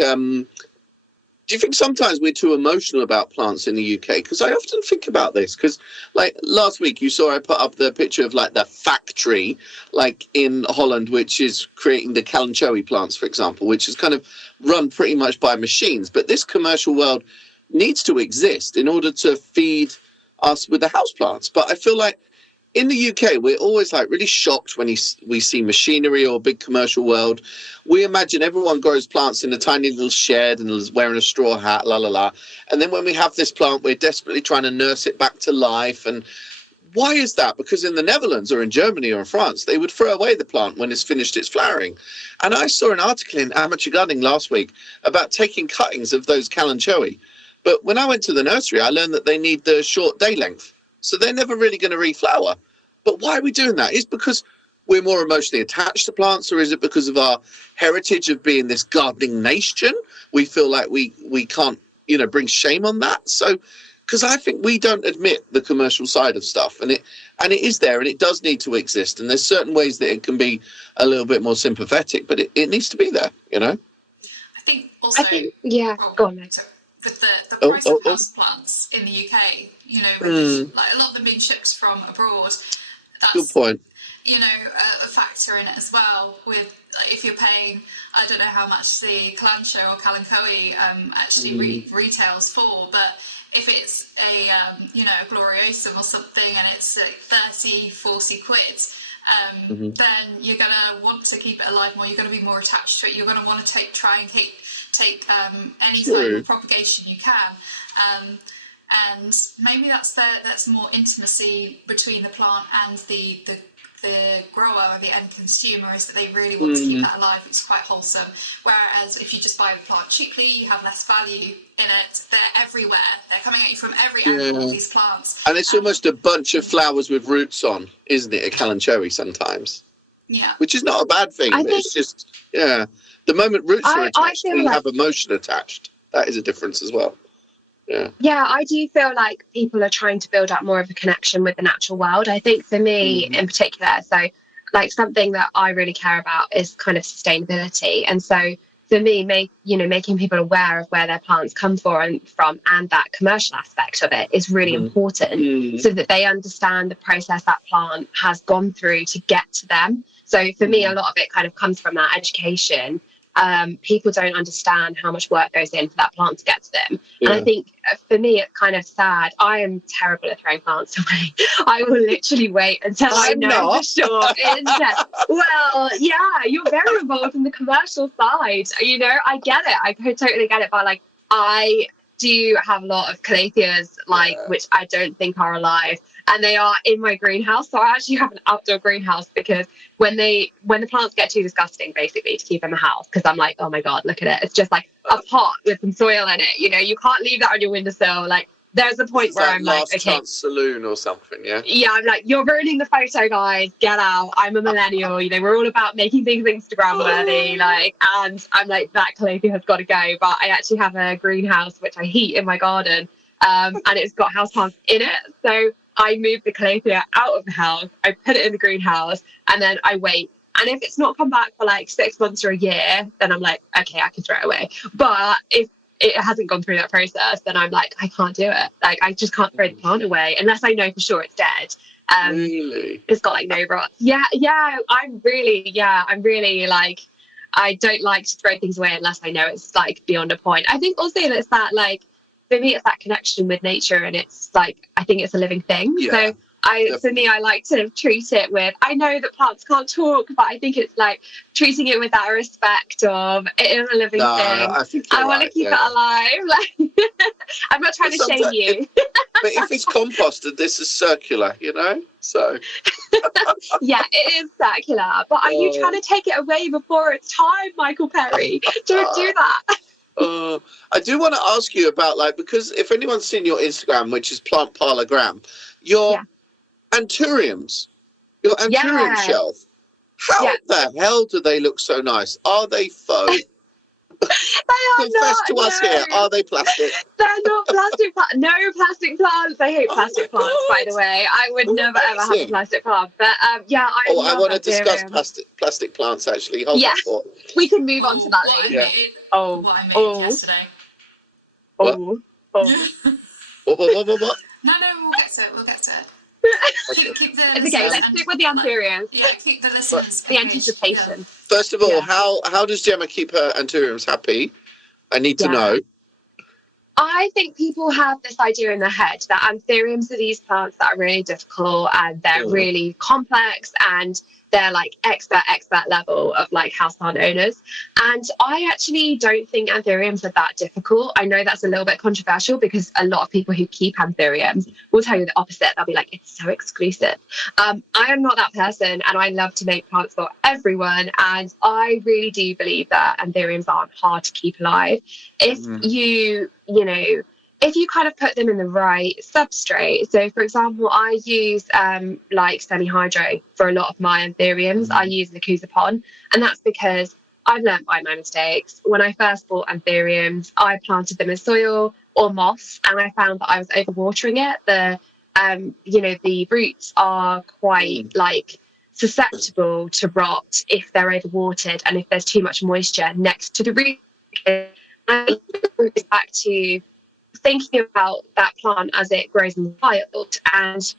Do you think sometimes we're too emotional about plants in the UK? Because I often think about this. Because, like, last week you saw I put up the picture of, like, the factory, like, in Holland, which is creating the kalanchoe plants, for example, which is kind of run pretty much by machines. But this commercial world needs to exist in order to feed us with the houseplants. But I feel like in the UK, we're always like really shocked when we see machinery or big commercial world. We imagine everyone grows plants in a tiny little shed and is wearing a straw hat, la la la. And then when we have this plant, we're desperately trying to nurse it back to life. And why is that? Because in the Netherlands or in Germany or in France, they would throw away the plant when it's finished its flowering. And I saw an article in Amateur Gardening last week about taking cuttings of those kalanchoe. But when I went to the nursery, I learned that they need the short day length. So they're never really going to reflower. But why are we doing that? Is it because we're more emotionally attached to plants, or is it because of our heritage of being this gardening nation? We feel like we can't, bring shame on that. So, because I think we don't admit the commercial side of stuff, and it is there, and it does need to exist. And there's certain ways that it can be a little bit more sympathetic, but it needs to be there, I think also, go on, Meg. With the price of houseplants in the UK, with like a lot of them being shipped from abroad, that's good point. A factor in it as well. With if you're paying, I don't know how much the kalanchoe or kalanchoe actually retails for, but if it's a gloriosum or something and it's like 30-40 quid, then you're gonna want to keep it alive more. You're gonna be more attached to it. You're gonna want to try and take any type of propagation you can, and maybe that's more intimacy between the plant and the grower or the end consumer, is that they really want to keep that alive. It's quite wholesome, whereas if you just buy the plant cheaply, you have less value in it. They're everywhere, they're coming at you from every angle of these plants, and it's almost a bunch of flowers with roots on, isn't it? A kalanchoe sometimes, which is not a bad thing, but it's just the moment roots are attached, we have emotion attached. That is a difference as well. Yeah, I do feel like people are trying to build up more of a connection with the natural world. I think for me in particular, so like something that I really care about is kind of sustainability. And so for me, making people aware of where their plants come from and that commercial aspect of it is really important, so that they understand the process that plant has gone through to get to them. So for me, a lot of it kind of comes from that education. People don't understand how much work goes in for that plant to get to them. And I think for me, it's kind of sad. I am terrible at throwing plants away. I will literally wait until I know for sure. Well, yeah, you're very involved in the commercial side. I get it. I totally get it. But like, I do have a lot of calatheas, which I don't think are alive. And they are in my greenhouse. So I actually have an outdoor greenhouse, because when the plants get too disgusting, basically, to keep in the house, because I'm like, oh my God, look at it. It's just like a pot with some soil in it. You can't leave that on your windowsill. Like, there's a point where I'm like, okay. Chance saloon or something, yeah? Yeah, I'm like, you're ruining the photo, guys. Get out. I'm a millennial. We're all about making things Instagram worthy. And I'm like, that calathea has got to go. But I actually have a greenhouse, which I heat in my garden. And it's got houseplants in it. So I move the calathea out of the house, I put it in the greenhouse, and then I wait. And if it's not come back for like 6 months or a year, then I'm like, okay, I can throw it away. But if it hasn't gone through that process, then I'm like, I can't do it. Like, I just can't throw the plant away unless I know for sure it's dead. Really? It's got like no rot. Yeah. I'm really like, I don't like to throw things away unless I know it's like beyond a point. I think also it's that, like, for me, it's that connection with nature, and it's like, I think it's a living thing. So for me, I like to treat it with, I know that plants can't talk, but I think it's like treating it with that respect of, it is a living thing. I want to keep it alive. Like, I'm not trying to shame you. But if it's composted, this is circular, so. Yeah, it is circular. But are you trying to take it away before it's time, Michael Perry? Don't do that. I do want to ask you about, like, because if anyone's seen your Instagram, which is Plant Parlogram, your anthuriums, your anthurium shelf, how the hell do they look so nice? Are they faux? They are Confess to us here, are they plastic? They're not plastic plants. No plastic plants. I hate plastic plants, by the way. I would never ever have a plastic plant. But I want to discuss plastic plants, actually. Hold on. We can move on to that later. What I made yesterday. Oh. What? No, we'll get to it. We'll get to it. Keep the It's okay, let's stick with the anthuriums. Yeah, keep the listeners the engaged. anticipation. Yeah. First of all, how does Gemma keep her anthuriums happy? I need to know. I think people have this idea in their head that anthuriums are these plants that are really difficult and they're really complex and they're like expert level of like houseplant owners. And I actually don't think anthuriums are that difficult. I know that's a little bit controversial because a lot of people who keep anthuriums will tell you the opposite. They'll be like, it's so exclusive. I am not that person and I love to make plants for everyone. And I really do believe that anthuriums aren't hard to keep alive. If if you kind of put them in the right substrate. So, for example, I use like semi-hydro for a lot of my anthuriums. I use Lacusapon, and that's because I've learned by my mistakes. When I first bought anthuriums, I planted them in soil or moss, and I found that I was overwatering it. The roots are quite like susceptible to rot if they're overwatered and if there's too much moisture next to the root. And back to thinking about that plant as it grows in the wild, and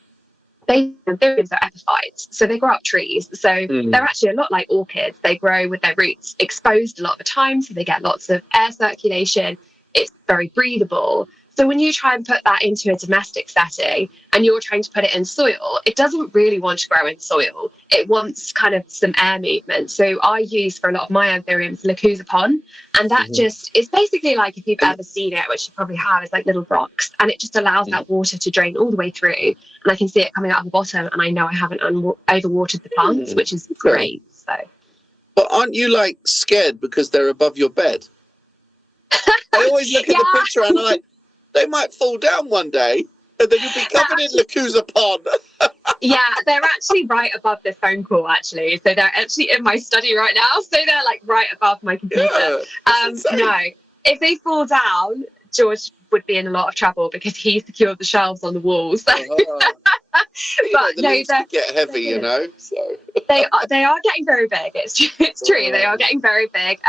anthuriums are epiphytes, so they grow up trees. So they're actually a lot like orchids. They grow with their roots exposed a lot of the time, so they get lots of air circulation. It's very breathable. So when you try and put that into a domestic setting and you're trying to put it in soil, it doesn't really want to grow in soil. It wants kind of some air movement. So I use for a lot of my anthuriums Lacusapon, and that just is basically like, if you've ever seen it, which you probably have, it's like little rocks, and it just allows that water to drain all the way through. And I can see it coming out of the bottom, and I know I haven't overwatered the plants, which is great. So, but aren't you like scared because they're above your bed? I always look at the picture and I'm like, they might fall down one day and then you'll be covered in Lacusapon. Yeah, they're actually right above this phone call, actually. So they're actually in my study right now. So they're like right above my computer. No, if they fall down, George would be in a lot of trouble because he secured the shelves on the walls. So. But no, they get heavy, you know. So they are getting very big. It's true. They are getting very big.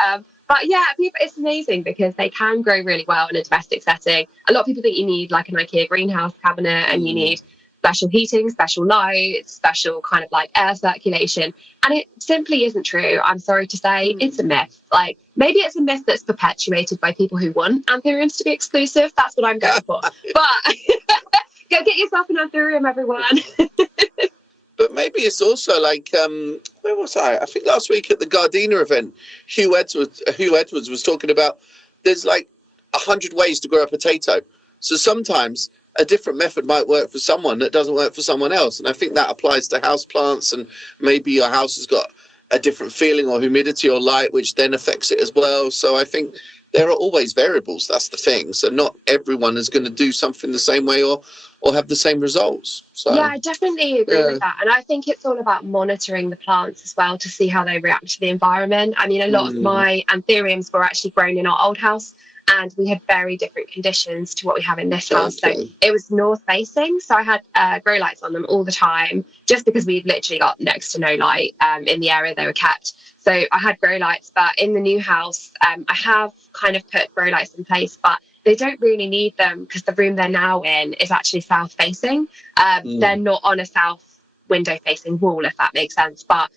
But yeah, it's amazing because they can grow really well in a domestic setting. A lot of people think you need like an IKEA greenhouse cabinet and you need special heating, special lights, special kind of like air circulation. And it simply isn't true. I'm sorry to say, it's a myth. Like maybe it's a myth that's perpetuated by people who want anthuriums to be exclusive. That's what I'm going for. But go get yourself an anthurium, everyone. But maybe it's also like, where was I? I think last week at the Gardenia event, Hugh Edwards was talking about there's like 100 ways to grow a potato. So sometimes a different method might work for someone that doesn't work for someone else. And I think that applies to houseplants, and maybe your house has got a different feeling or humidity or light, which then affects it as well. So I think there are always variables. That's the thing. So not everyone is going to do something the same way or have the same results. So, yeah, I definitely agree with that. And I think it's all about monitoring the plants as well to see how they react to the environment. I mean, a lot of my anthuriums were actually grown in our old house, and we had very different conditions to what we have in this house. So it was north facing. So I had grow lights on them all the time, just because we've literally got next to no light in the area they were kept. So I had grow lights, but in the new house, I have kind of put grow lights in place, but they don't really need them because the room they're now in is actually south facing. They're not on a south window facing wall, if that makes sense, but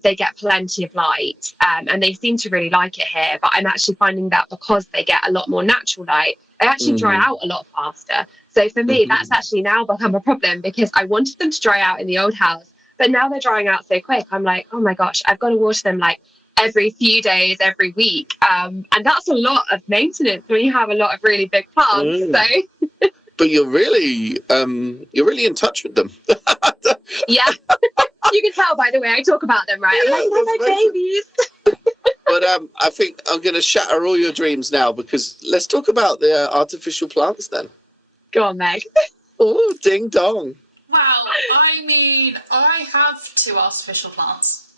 they get plenty of light, and they seem to really like it here. But I'm actually finding that because they get a lot more natural light, they actually dry out a lot faster. So for me, that's actually now become a problem because I wanted them to dry out in the old house, but now they're drying out so quick. I'm like, oh my gosh, I've got to water them like every few days, every week. And that's a lot of maintenance when you have a lot of really big plants. So but you're really in touch with them. Yeah. You can tell by the way I talk about them, right? I'm like, they're my babies. But I think I'm going to shatter all your dreams now, because let's talk about the artificial plants then. Go on, Meg. Oh, ding dong. Well, I mean, I have 2 artificial plants,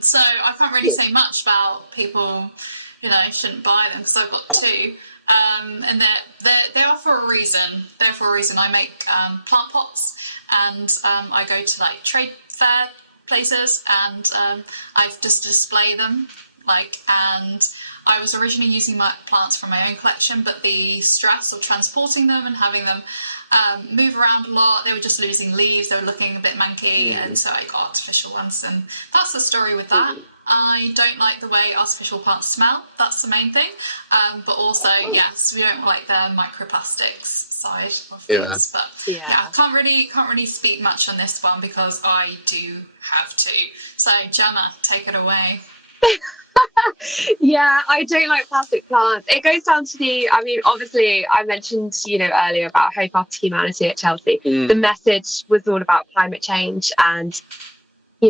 so I can't really say much about people, shouldn't buy them because I've got 2, and they are for a reason. They're for a reason. I make plant pots, and I go to like trade fair places, and I just display them and I was originally using my plants from my own collection, but the stress of transporting them and having them move around a lot, they were just losing leaves, they were looking a bit manky, and so I got artificial ones, and that's the story with that. I don't like the way artificial plants smell, that's the main thing, but also, yes, we don't like the microplastics side of things, but I can't really speak much on this one because I do have to. So Gemma, take it away. Yeah, I don't like plastic plants. It goes down to obviously I mentioned, earlier about Hope After Humanity at Chelsea. The message was all about climate change and,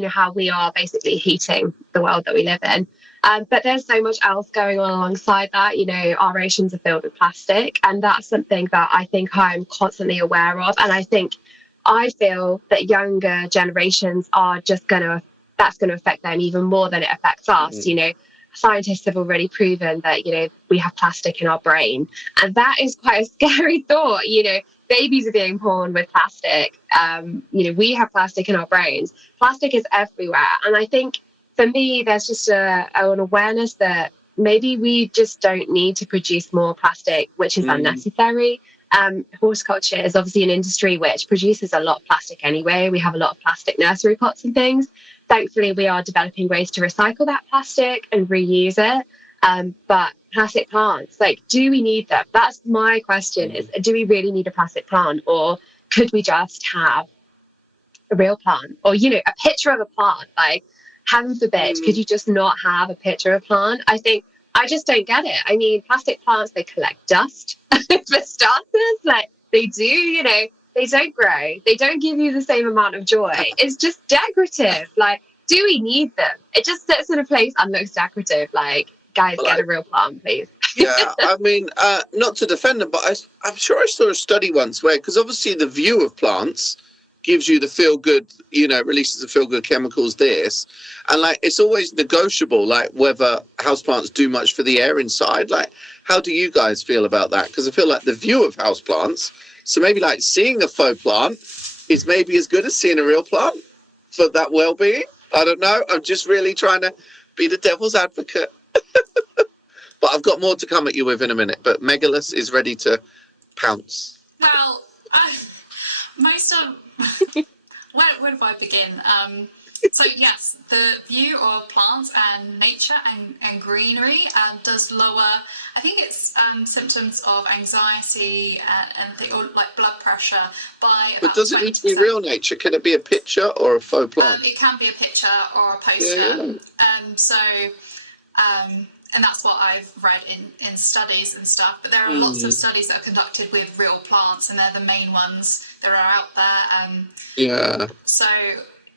how we are basically heating the world that we live in. But there's so much else going on alongside that. Our oceans are filled with plastic, and that's something that I think I'm constantly aware of. And I feel that younger generations are just that's going to affect them even more than it affects us. Scientists have already proven that, we have plastic in our brain. And that is quite a scary thought. Babies are being born with plastic. We have plastic in our brains. Plastic is everywhere. And I think for me, there's just an awareness that maybe we just don't need to produce more plastic, which is unnecessary. Horticulture is obviously an industry which produces a lot of plastic anyway. We have a lot of plastic nursery pots and things. Thankfully, we are developing ways to recycle that plastic and reuse it. But plastic plants, do we need them? That's my question, is do we really need a plastic plant, or could we just have a real plant, or, a picture of a plant? Heaven forbid, could you just not have a picture of a plant? I just don't get it. Plastic plants, they collect dust for starters. They do, they don't grow. They don't give you the same amount of joy. It's just decorative. Do we need them? It just sits in a place and looks decorative. Guys, get a real plant, please. Yeah, not to defend them, but I'm sure I saw a study once where, because obviously the view of plants gives you the feel-good, releases the feel-good chemicals, and it's always negotiable, whether houseplants do much for the air inside. How do you guys feel about that? Because I feel like the view of houseplants, so maybe seeing a faux plant is maybe as good as seeing a real plant for that well-being. I don't know. I'm just really trying to be the devil's advocate. But I've got more to come at you with in a minute. But Megalus is ready to pounce. Well, most of... where do I begin? So yes, the view of plants and nature and greenery does lower, I think it's symptoms of anxiety or blood pressure by about. But does it need to be real nature? Can it be a picture or a faux plant? It can be a picture or a poster. And that's what I've read in studies and stuff. But there are lots of studies that are conducted with real plants, and they're the main ones that are out there. So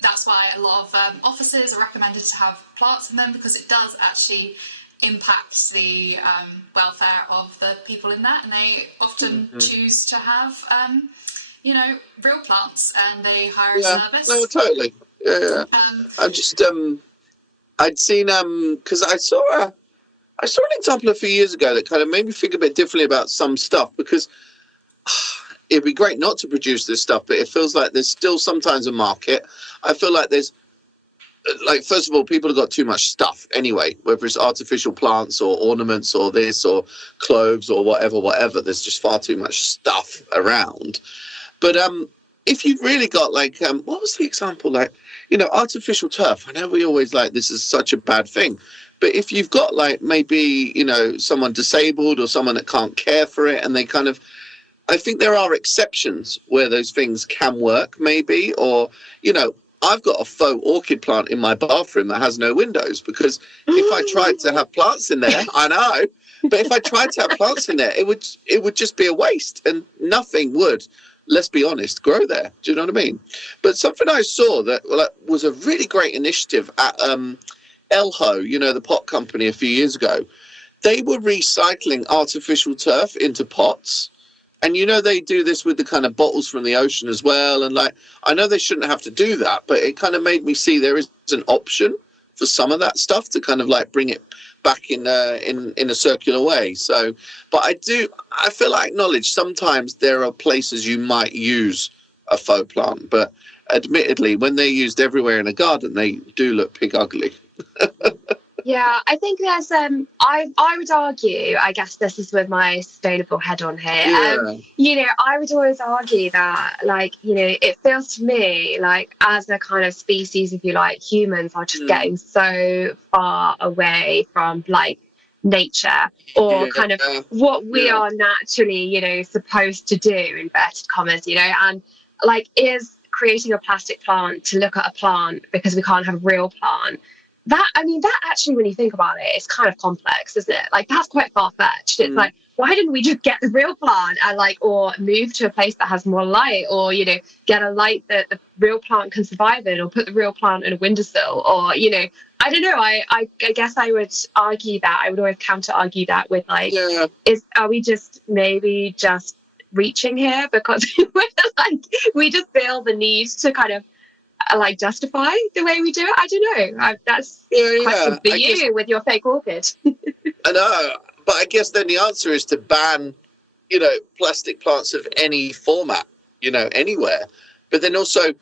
that's why a lot of offices are recommended to have plants in them, because it does actually impact the welfare of the people in there, and they often choose to have real plants, and they hire a service. No, totally. I'm just I'd seen because I saw an example a few years ago that kind of made me think a bit differently about some stuff, because it'd be great not to produce this stuff, but it feels like there's still sometimes a market. I feel like there's, first of all, people have got too much stuff anyway, whether it's artificial plants or ornaments or this or clothes or whatever. There's just far too much stuff around. But if you've really got what was the example? Artificial turf. I know we always this is such a bad thing. But if you've got maybe, someone disabled or someone that can't care for it, and they kind of, I think there are exceptions where those things can work maybe, or, I've got a faux orchid plant in my bathroom that has no windows, because if I tried to have plants in there, I know, but if I tried to have plants in there, it would just be a waste, and nothing would, let's be honest, grow there. Do you know what I mean? But something I saw that was a really great initiative at Elho, the pot company, a few years ago. They were recycling artificial turf into pots. And, they do this with the kind of bottles from the ocean as well. And I know they shouldn't have to do that, but it kind of made me see there is an option for some of that stuff to kind of bring it back in a circular way. So, but I feel I acknowledge sometimes there are places you might use a faux plant, but admittedly, when they're used everywhere in a garden, they do look pig ugly. Yeah, I think there's I would argue, I guess this is with my sustainable head on here. I would always argue that, like, it feels to me like, as a kind of species, if you like, humans are just getting so far away from like nature, or kind of what we are naturally, supposed to do, inverted commas, and like, is creating a plastic plant to look at a plant because we can't have a real plant. That actually, when you think about it, it's kind of complex, isn't it? Like, that's quite far-fetched. It's like, why didn't we just get the real plant and or move to a place that has more light, or get a light that the real plant can survive in, or put the real plant in a windowsill, or I don't know. I guess I would argue that. I would always counter argue that with like, are we just maybe just reaching here because we just feel the need to kind of like justify the way we do it? I don't know. That's question for you with your fake orchid. I know, but I guess then the answer is to ban, plastic plants of any format, anywhere. But then also,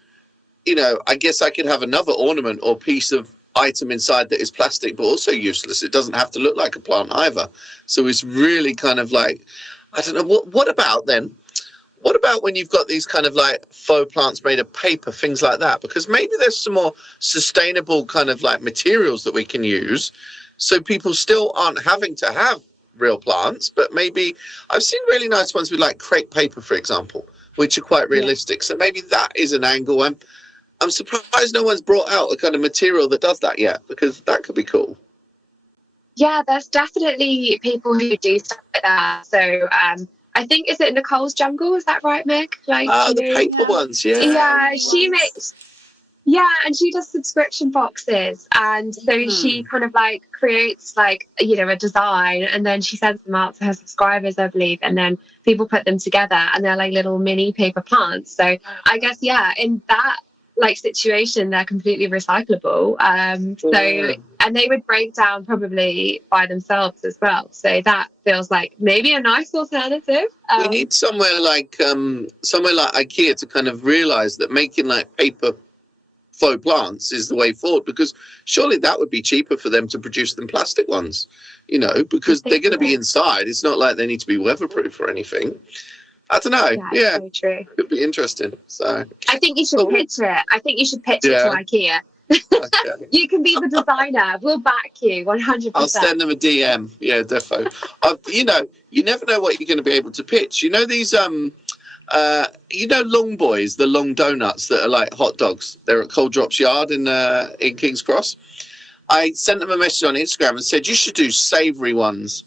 I guess I could have another ornament or piece of item inside that is plastic but also useless. It doesn't have to look like a plant either. So it's really kind of like, I don't know, what about then? What about when you've got these kind of like faux plants made of paper, things like that? Because maybe there's some more sustainable kind of like materials that we can use, so people still aren't having to have real plants, but maybe I've seen really nice ones with like crepe paper, for example, which are quite realistic. So maybe that is an angle. I'm surprised no one's brought out a kind of material that does that yet, because that could be cool. Yeah, there's definitely people who do stuff like that. So I think, is it Nicole's Jungle? Is that right, Meg? Like, the paper ones, Yeah, she makes. Yeah, and she does subscription boxes, and so she kind of like creates like a design, and then she sends them out to her subscribers, I believe, and then people put them together, and they're like little mini paper plants. So I guess in that like situation, they're completely recyclable. And they would break down probably by themselves as well. So that feels like maybe a nice alternative. We need somewhere like IKEA to kind of realise that making like paper faux plants is the way forward, because surely that would be cheaper for them to produce than plastic ones, because they're going to be inside. It's not like they need to be weatherproof or anything. I don't know. Yeah, so true. Could be interesting. So I think you should pitch it. I think you should pitch it to IKEA. Okay. You can be the designer. We'll back you 100%. I'll send them a DM. Yeah, defo. You never know what you're going to be able to pitch. These long boys, the long donuts that are like hot dogs. They're at Cold Drops Yard in King's Cross. I sent them a message on Instagram and said you should do savoury ones.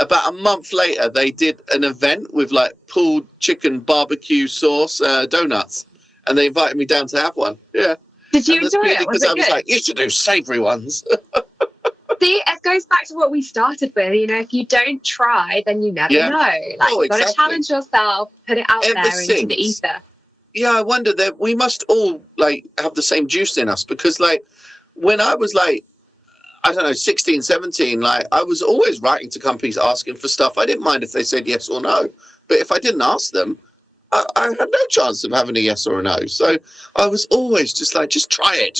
About a month later, they did an event with like pulled chicken barbecue sauce donuts, and they invited me down to have one. Yeah. Did you enjoy it? Because I was like, you should do savoury ones. See, it goes back to what we started with. If you don't try, then you never know. Like, you've got to challenge yourself, put it out there into the ether. Yeah, I wonder that we must all like have the same juice in us, because like when I was like, I don't know, 16, 17, like I was always writing to companies asking for stuff. I didn't mind if they said yes or no, but if I didn't ask them, I had no chance of having a yes or a no. So I was always just like, just try it.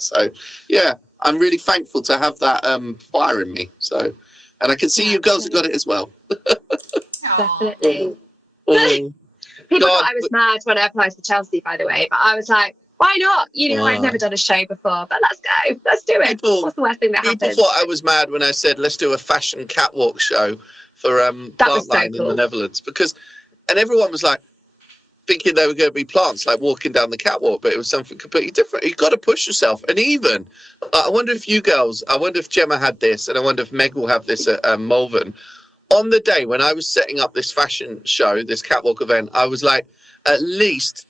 So yeah, I'm really thankful to have that fire in me. So, and I can see you girls have got it as well. Definitely. People thought I was mad when I applied for Chelsea, by the way, but I was like, why not? I've never done a show before, but let's go. Let's do it. What's the worst thing that happens? People thought I was mad when I said, let's do a fashion catwalk show for Plantline in the Netherlands, and everyone was like thinking they were going to be plants like walking down the catwalk, but it was something completely different. You've got to push yourself. And even, I wonder if you girls, I wonder if Gemma had this, and I wonder if Meg will have this at Malvern. On the day when I was setting up this fashion show, this catwalk event, I was like, at least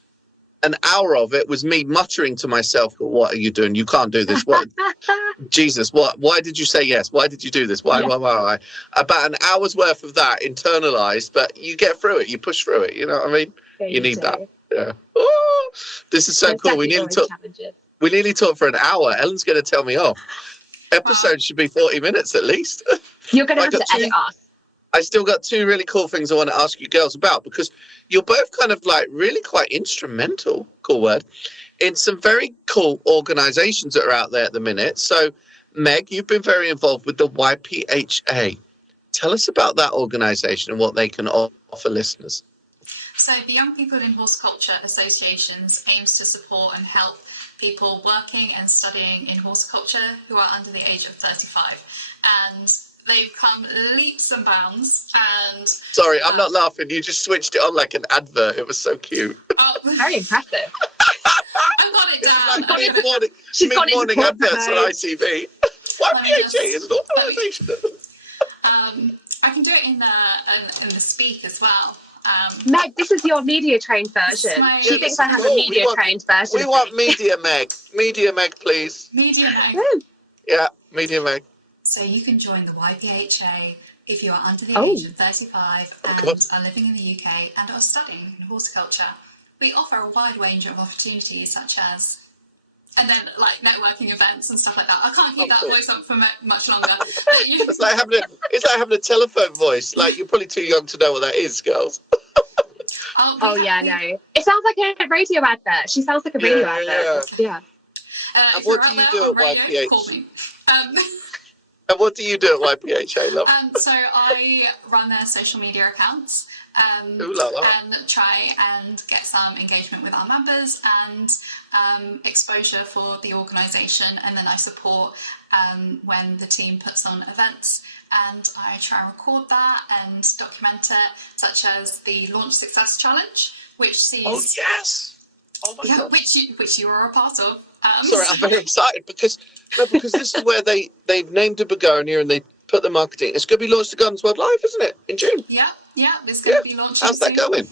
an hour of it was me muttering to myself, what are you doing? You can't do this. What? Jesus, what? Why did you say yes? Why did you do this? Why? About an hour's worth of that internalized, but you get through it. You push through it. You know what I mean? Yeah, you need that. Yeah. Oh, this is so cool. We nearly talked for an hour. Ellen's going to tell me off. Episode should be 40 minutes at least. You're going to have to edit us. I still got two really cool things I want to ask you girls about, because you're both kind of like really quite instrumental, cool word, in some very cool organisations that are out there at the minute. So Meg, you've been very involved with the YPHA. Tell us about that organisation and what they can offer listeners. So the Young People in Horticulture Associations aims to support and help people working and studying in horticulture who are under the age of 35. And they've come leaps and bounds. And sorry, I'm not laughing. You just switched it on like an advert. It was so cute. Oh, very impressive. I've got it down. Like mid-morning adverts on ITV. YPHA is an organisation. I can do it in the speak as well. Meg, this is your media trained version. She thinks I have a media trained version. We want Media Meg. Media Meg, please. Media Meg. Yeah, Media Meg. So you can join the YPHA if you are under the age of 35 and are living in the UK and are studying in horticulture. We offer a wide range of opportunities such as, and then like networking events and stuff like that. I can't keep that voice up for much longer. It's like having a telephone voice. Like, you're probably too young to know what that is, girls. No. It sounds like a radio advert. She sounds like a radio advert. Yeah. And what do you do at YPHA? Call me. And what do you do at YPHA, love? So I run their social media accounts and try and get some engagement with our members and exposure for the organisation. And then I support when the team puts on events, and I try and record that and document it, such as the Launch Success Challenge, which sees... Oh, yes! Oh, my God. Which you are a part of. Sorry, I'm very excited because this is where they've named a begonia and they put the marketing. It's going to be launched at Gardens World Live, isn't it, in June? Yeah, it's going to be launched. How's that going?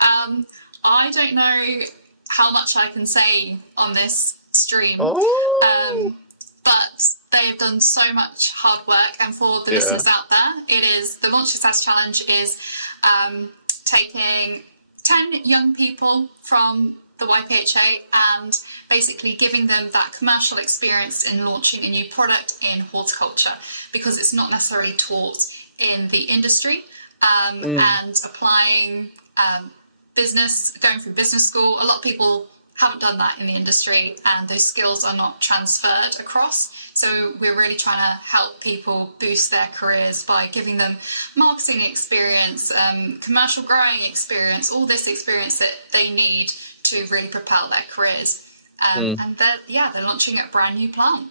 I don't know how much I can say on this stream, but they have done so much hard work. And for the listeners out there, the Launch Success Challenge is taking 10 young people from the YPHA and basically giving them that commercial experience in launching a new product in horticulture, because it's not necessarily taught in the industry, and applying going through business school. A lot of people haven't done that in the industry and those skills are not transferred across. So we're really trying to help people boost their careers by giving them marketing experience, commercial growing experience, all this experience that they need to really propel their careers. And they're launching a brand new plant.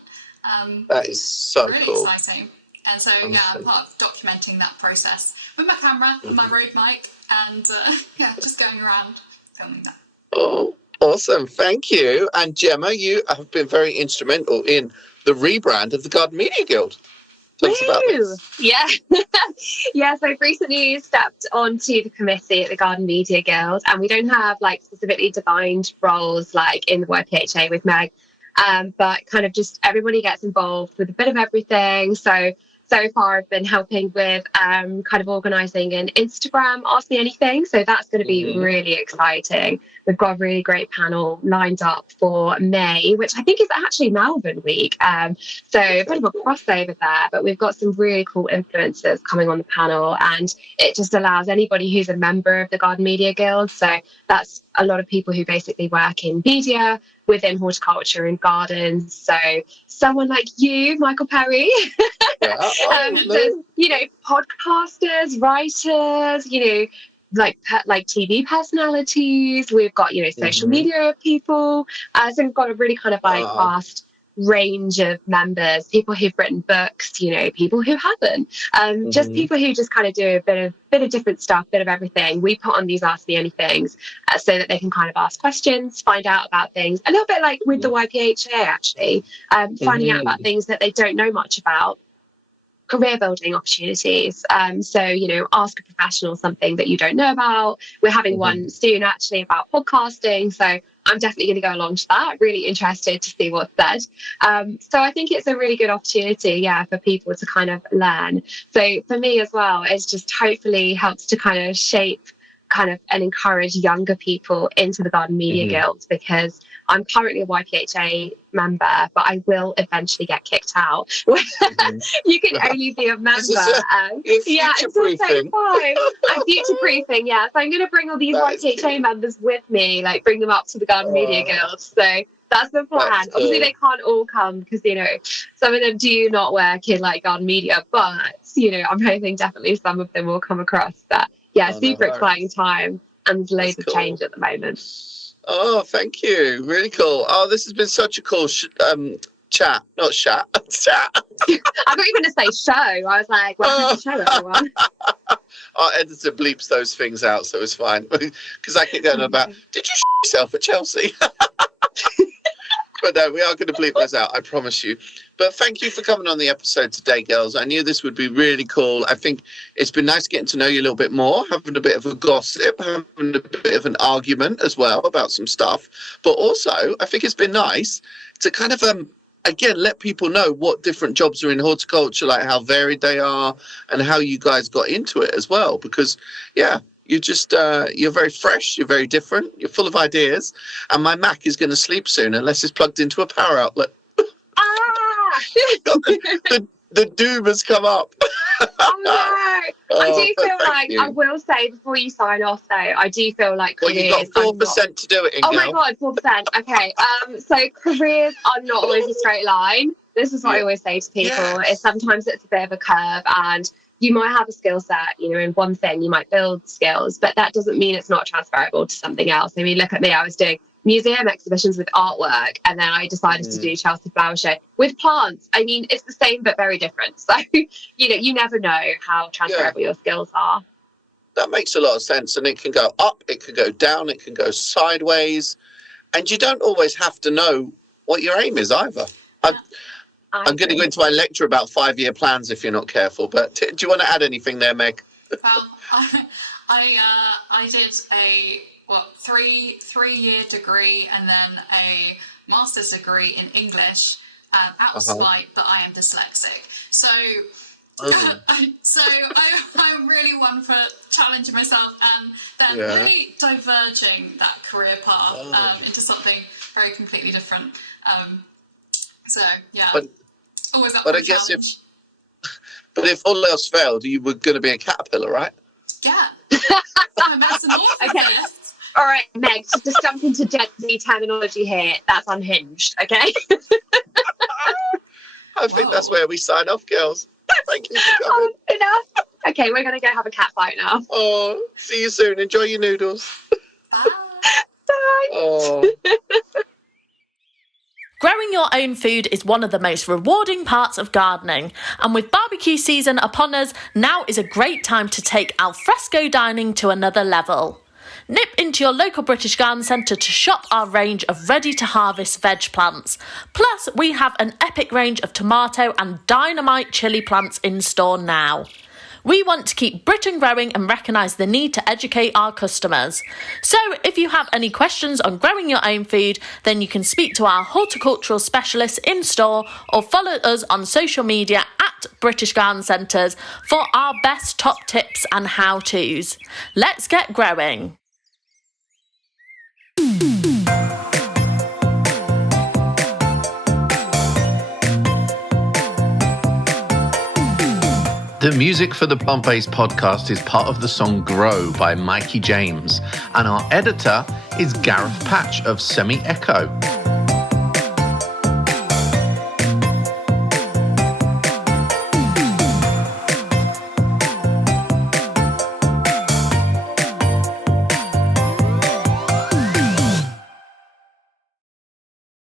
That is so really cool. Exciting. And so, I'm part of documenting that process with my camera, with my Rode mic, and just going around filming that. Oh, awesome. Thank you. And Gemma, you have been very instrumental in the rebrand of the Garden Media Guild. Tell us about this. Yeah. So I've recently stepped onto the committee at the Garden Media Guild, and we don't have like specifically defined roles like in the YPHA with Meg, but kind of just everybody gets involved with a bit of everything. So far I've been helping with kind of organising an Instagram Ask Me Anything. So that's going to be really exciting. We've got a really great panel lined up for May, which I think is actually Melbourne week. So a bit of a crossover there, but we've got some really cool influencers coming on the panel, and it just allows anybody who's a member of the Garden Media Guild. So that's a lot of people who basically work in media within horticulture and gardens. So someone like you, Michael Perry, there's, podcasters, writers, like TV personalities. We've got, social media people. So we've got a really kind of vast range of members, people who've written books, people who haven't, just people who just kind of do a bit of different stuff, bit of everything. We put on these Ask Me Anythings so that they can kind of ask questions, find out about things, a little bit like with the YPHA actually, finding out about things that they don't know much about. Career building opportunities. So, ask a professional something that you don't know about. We're having one soon actually about podcasting. So I'm definitely going to go along to that. Really interested to see what's said. So I think it's a really good opportunity, for people to kind of learn. So for me as well, it's just hopefully helps to kind of shape and encourage younger people into the Garden Media Guild, because I'm currently a YPHA member, but I will eventually get kicked out. You can only be a member. Until 35. I'm future-proofing, So I'm going to bring all these YPHA members with me, like bring them up to the Garden Media Guild. So That's the plan. Obviously, they can't all come because, some of them do not work in like garden media, but, I'm hoping definitely some of them will come across. But yeah, super exciting time and loads of change at the moment. Oh, thank you. Really cool. Oh, this has been such a cool chat. Not chat. Chat. I thought you were going to say show. I was like, welcome to the show, everyone. Our editor bleeps those things out, so it's fine. Because I keep going about, did you yourself at Chelsea? But no, we are going to bleep those out, I promise you. But thank you for coming on the episode today, girls. I knew this would be really cool. I think it's been nice getting to know you a little bit more, having a bit of a gossip, having a bit of an argument as well about some stuff. But also, I think it's been nice to kind of, again, let people know what different jobs are in horticulture, like how varied they are and how you guys got into it as well. Because, yeah, you're just, you're very fresh, you're very different, you're full of ideas. And my Mac is going to sleep soon unless it's plugged into a power outlet. The doom has come up. Oh, no. I do feel like, I will say before you sign off, though, I do feel like careers. Well, you've got 4% to do it in. Oh, my God, 4%. Okay. So careers are not always a straight line. This is what I always say to people. Is sometimes it's a bit of a curve, and you might have a skill set, in one thing, you might build skills, but that doesn't mean it's not transferable to something else. I mean, look at me, I was doing museum exhibitions with artwork, and then I decided to do Chelsea Flower Show with plants. I mean, it's the same, but very different. So, you never know how transferable your skills are. That makes a lot of sense. And it can go up, it can go down, it can go sideways. And you don't always have to know what your aim is either. I'm going to go into my lecture about 5-year plans if you're not careful. But do you want to add anything there, Meg? Well, I did a 3-year degree and then a master's degree in English out of spite that I am dyslexic. So I'm really one for challenging myself and then really diverging that career path into something very completely different. Always up for a challenge. If all else failed, you were going to be a caterpillar, right? Yeah. That's an awful list. All right, Meg, just jump into Gen Z terminology here. That's unhinged, okay? I think that's where we sign off, girls. Thank you for coming. Enough. Okay, we're going to go have a cat fight now. Oh, see you soon. Enjoy your noodles. Bye. Bye. Oh. Growing your own food is one of the most rewarding parts of gardening, and with barbecue season upon us, now is a great time to take alfresco dining to another level. Nip into your local British Garden Centre to shop our range of ready-to-harvest veg plants. Plus, we have an epic range of tomato and dynamite chilli plants in store now. We want to keep Britain growing and recognise the need to educate our customers. So if you have any questions on growing your own food, then you can speak to our horticultural specialists in store or follow us on social media at British Garden Centres for our best top tips and how-tos. Let's get growing. The music for the Plant-Based podcast is part of the song Grow by Mikey James, and our editor is Gareth Patch of Semi Echo.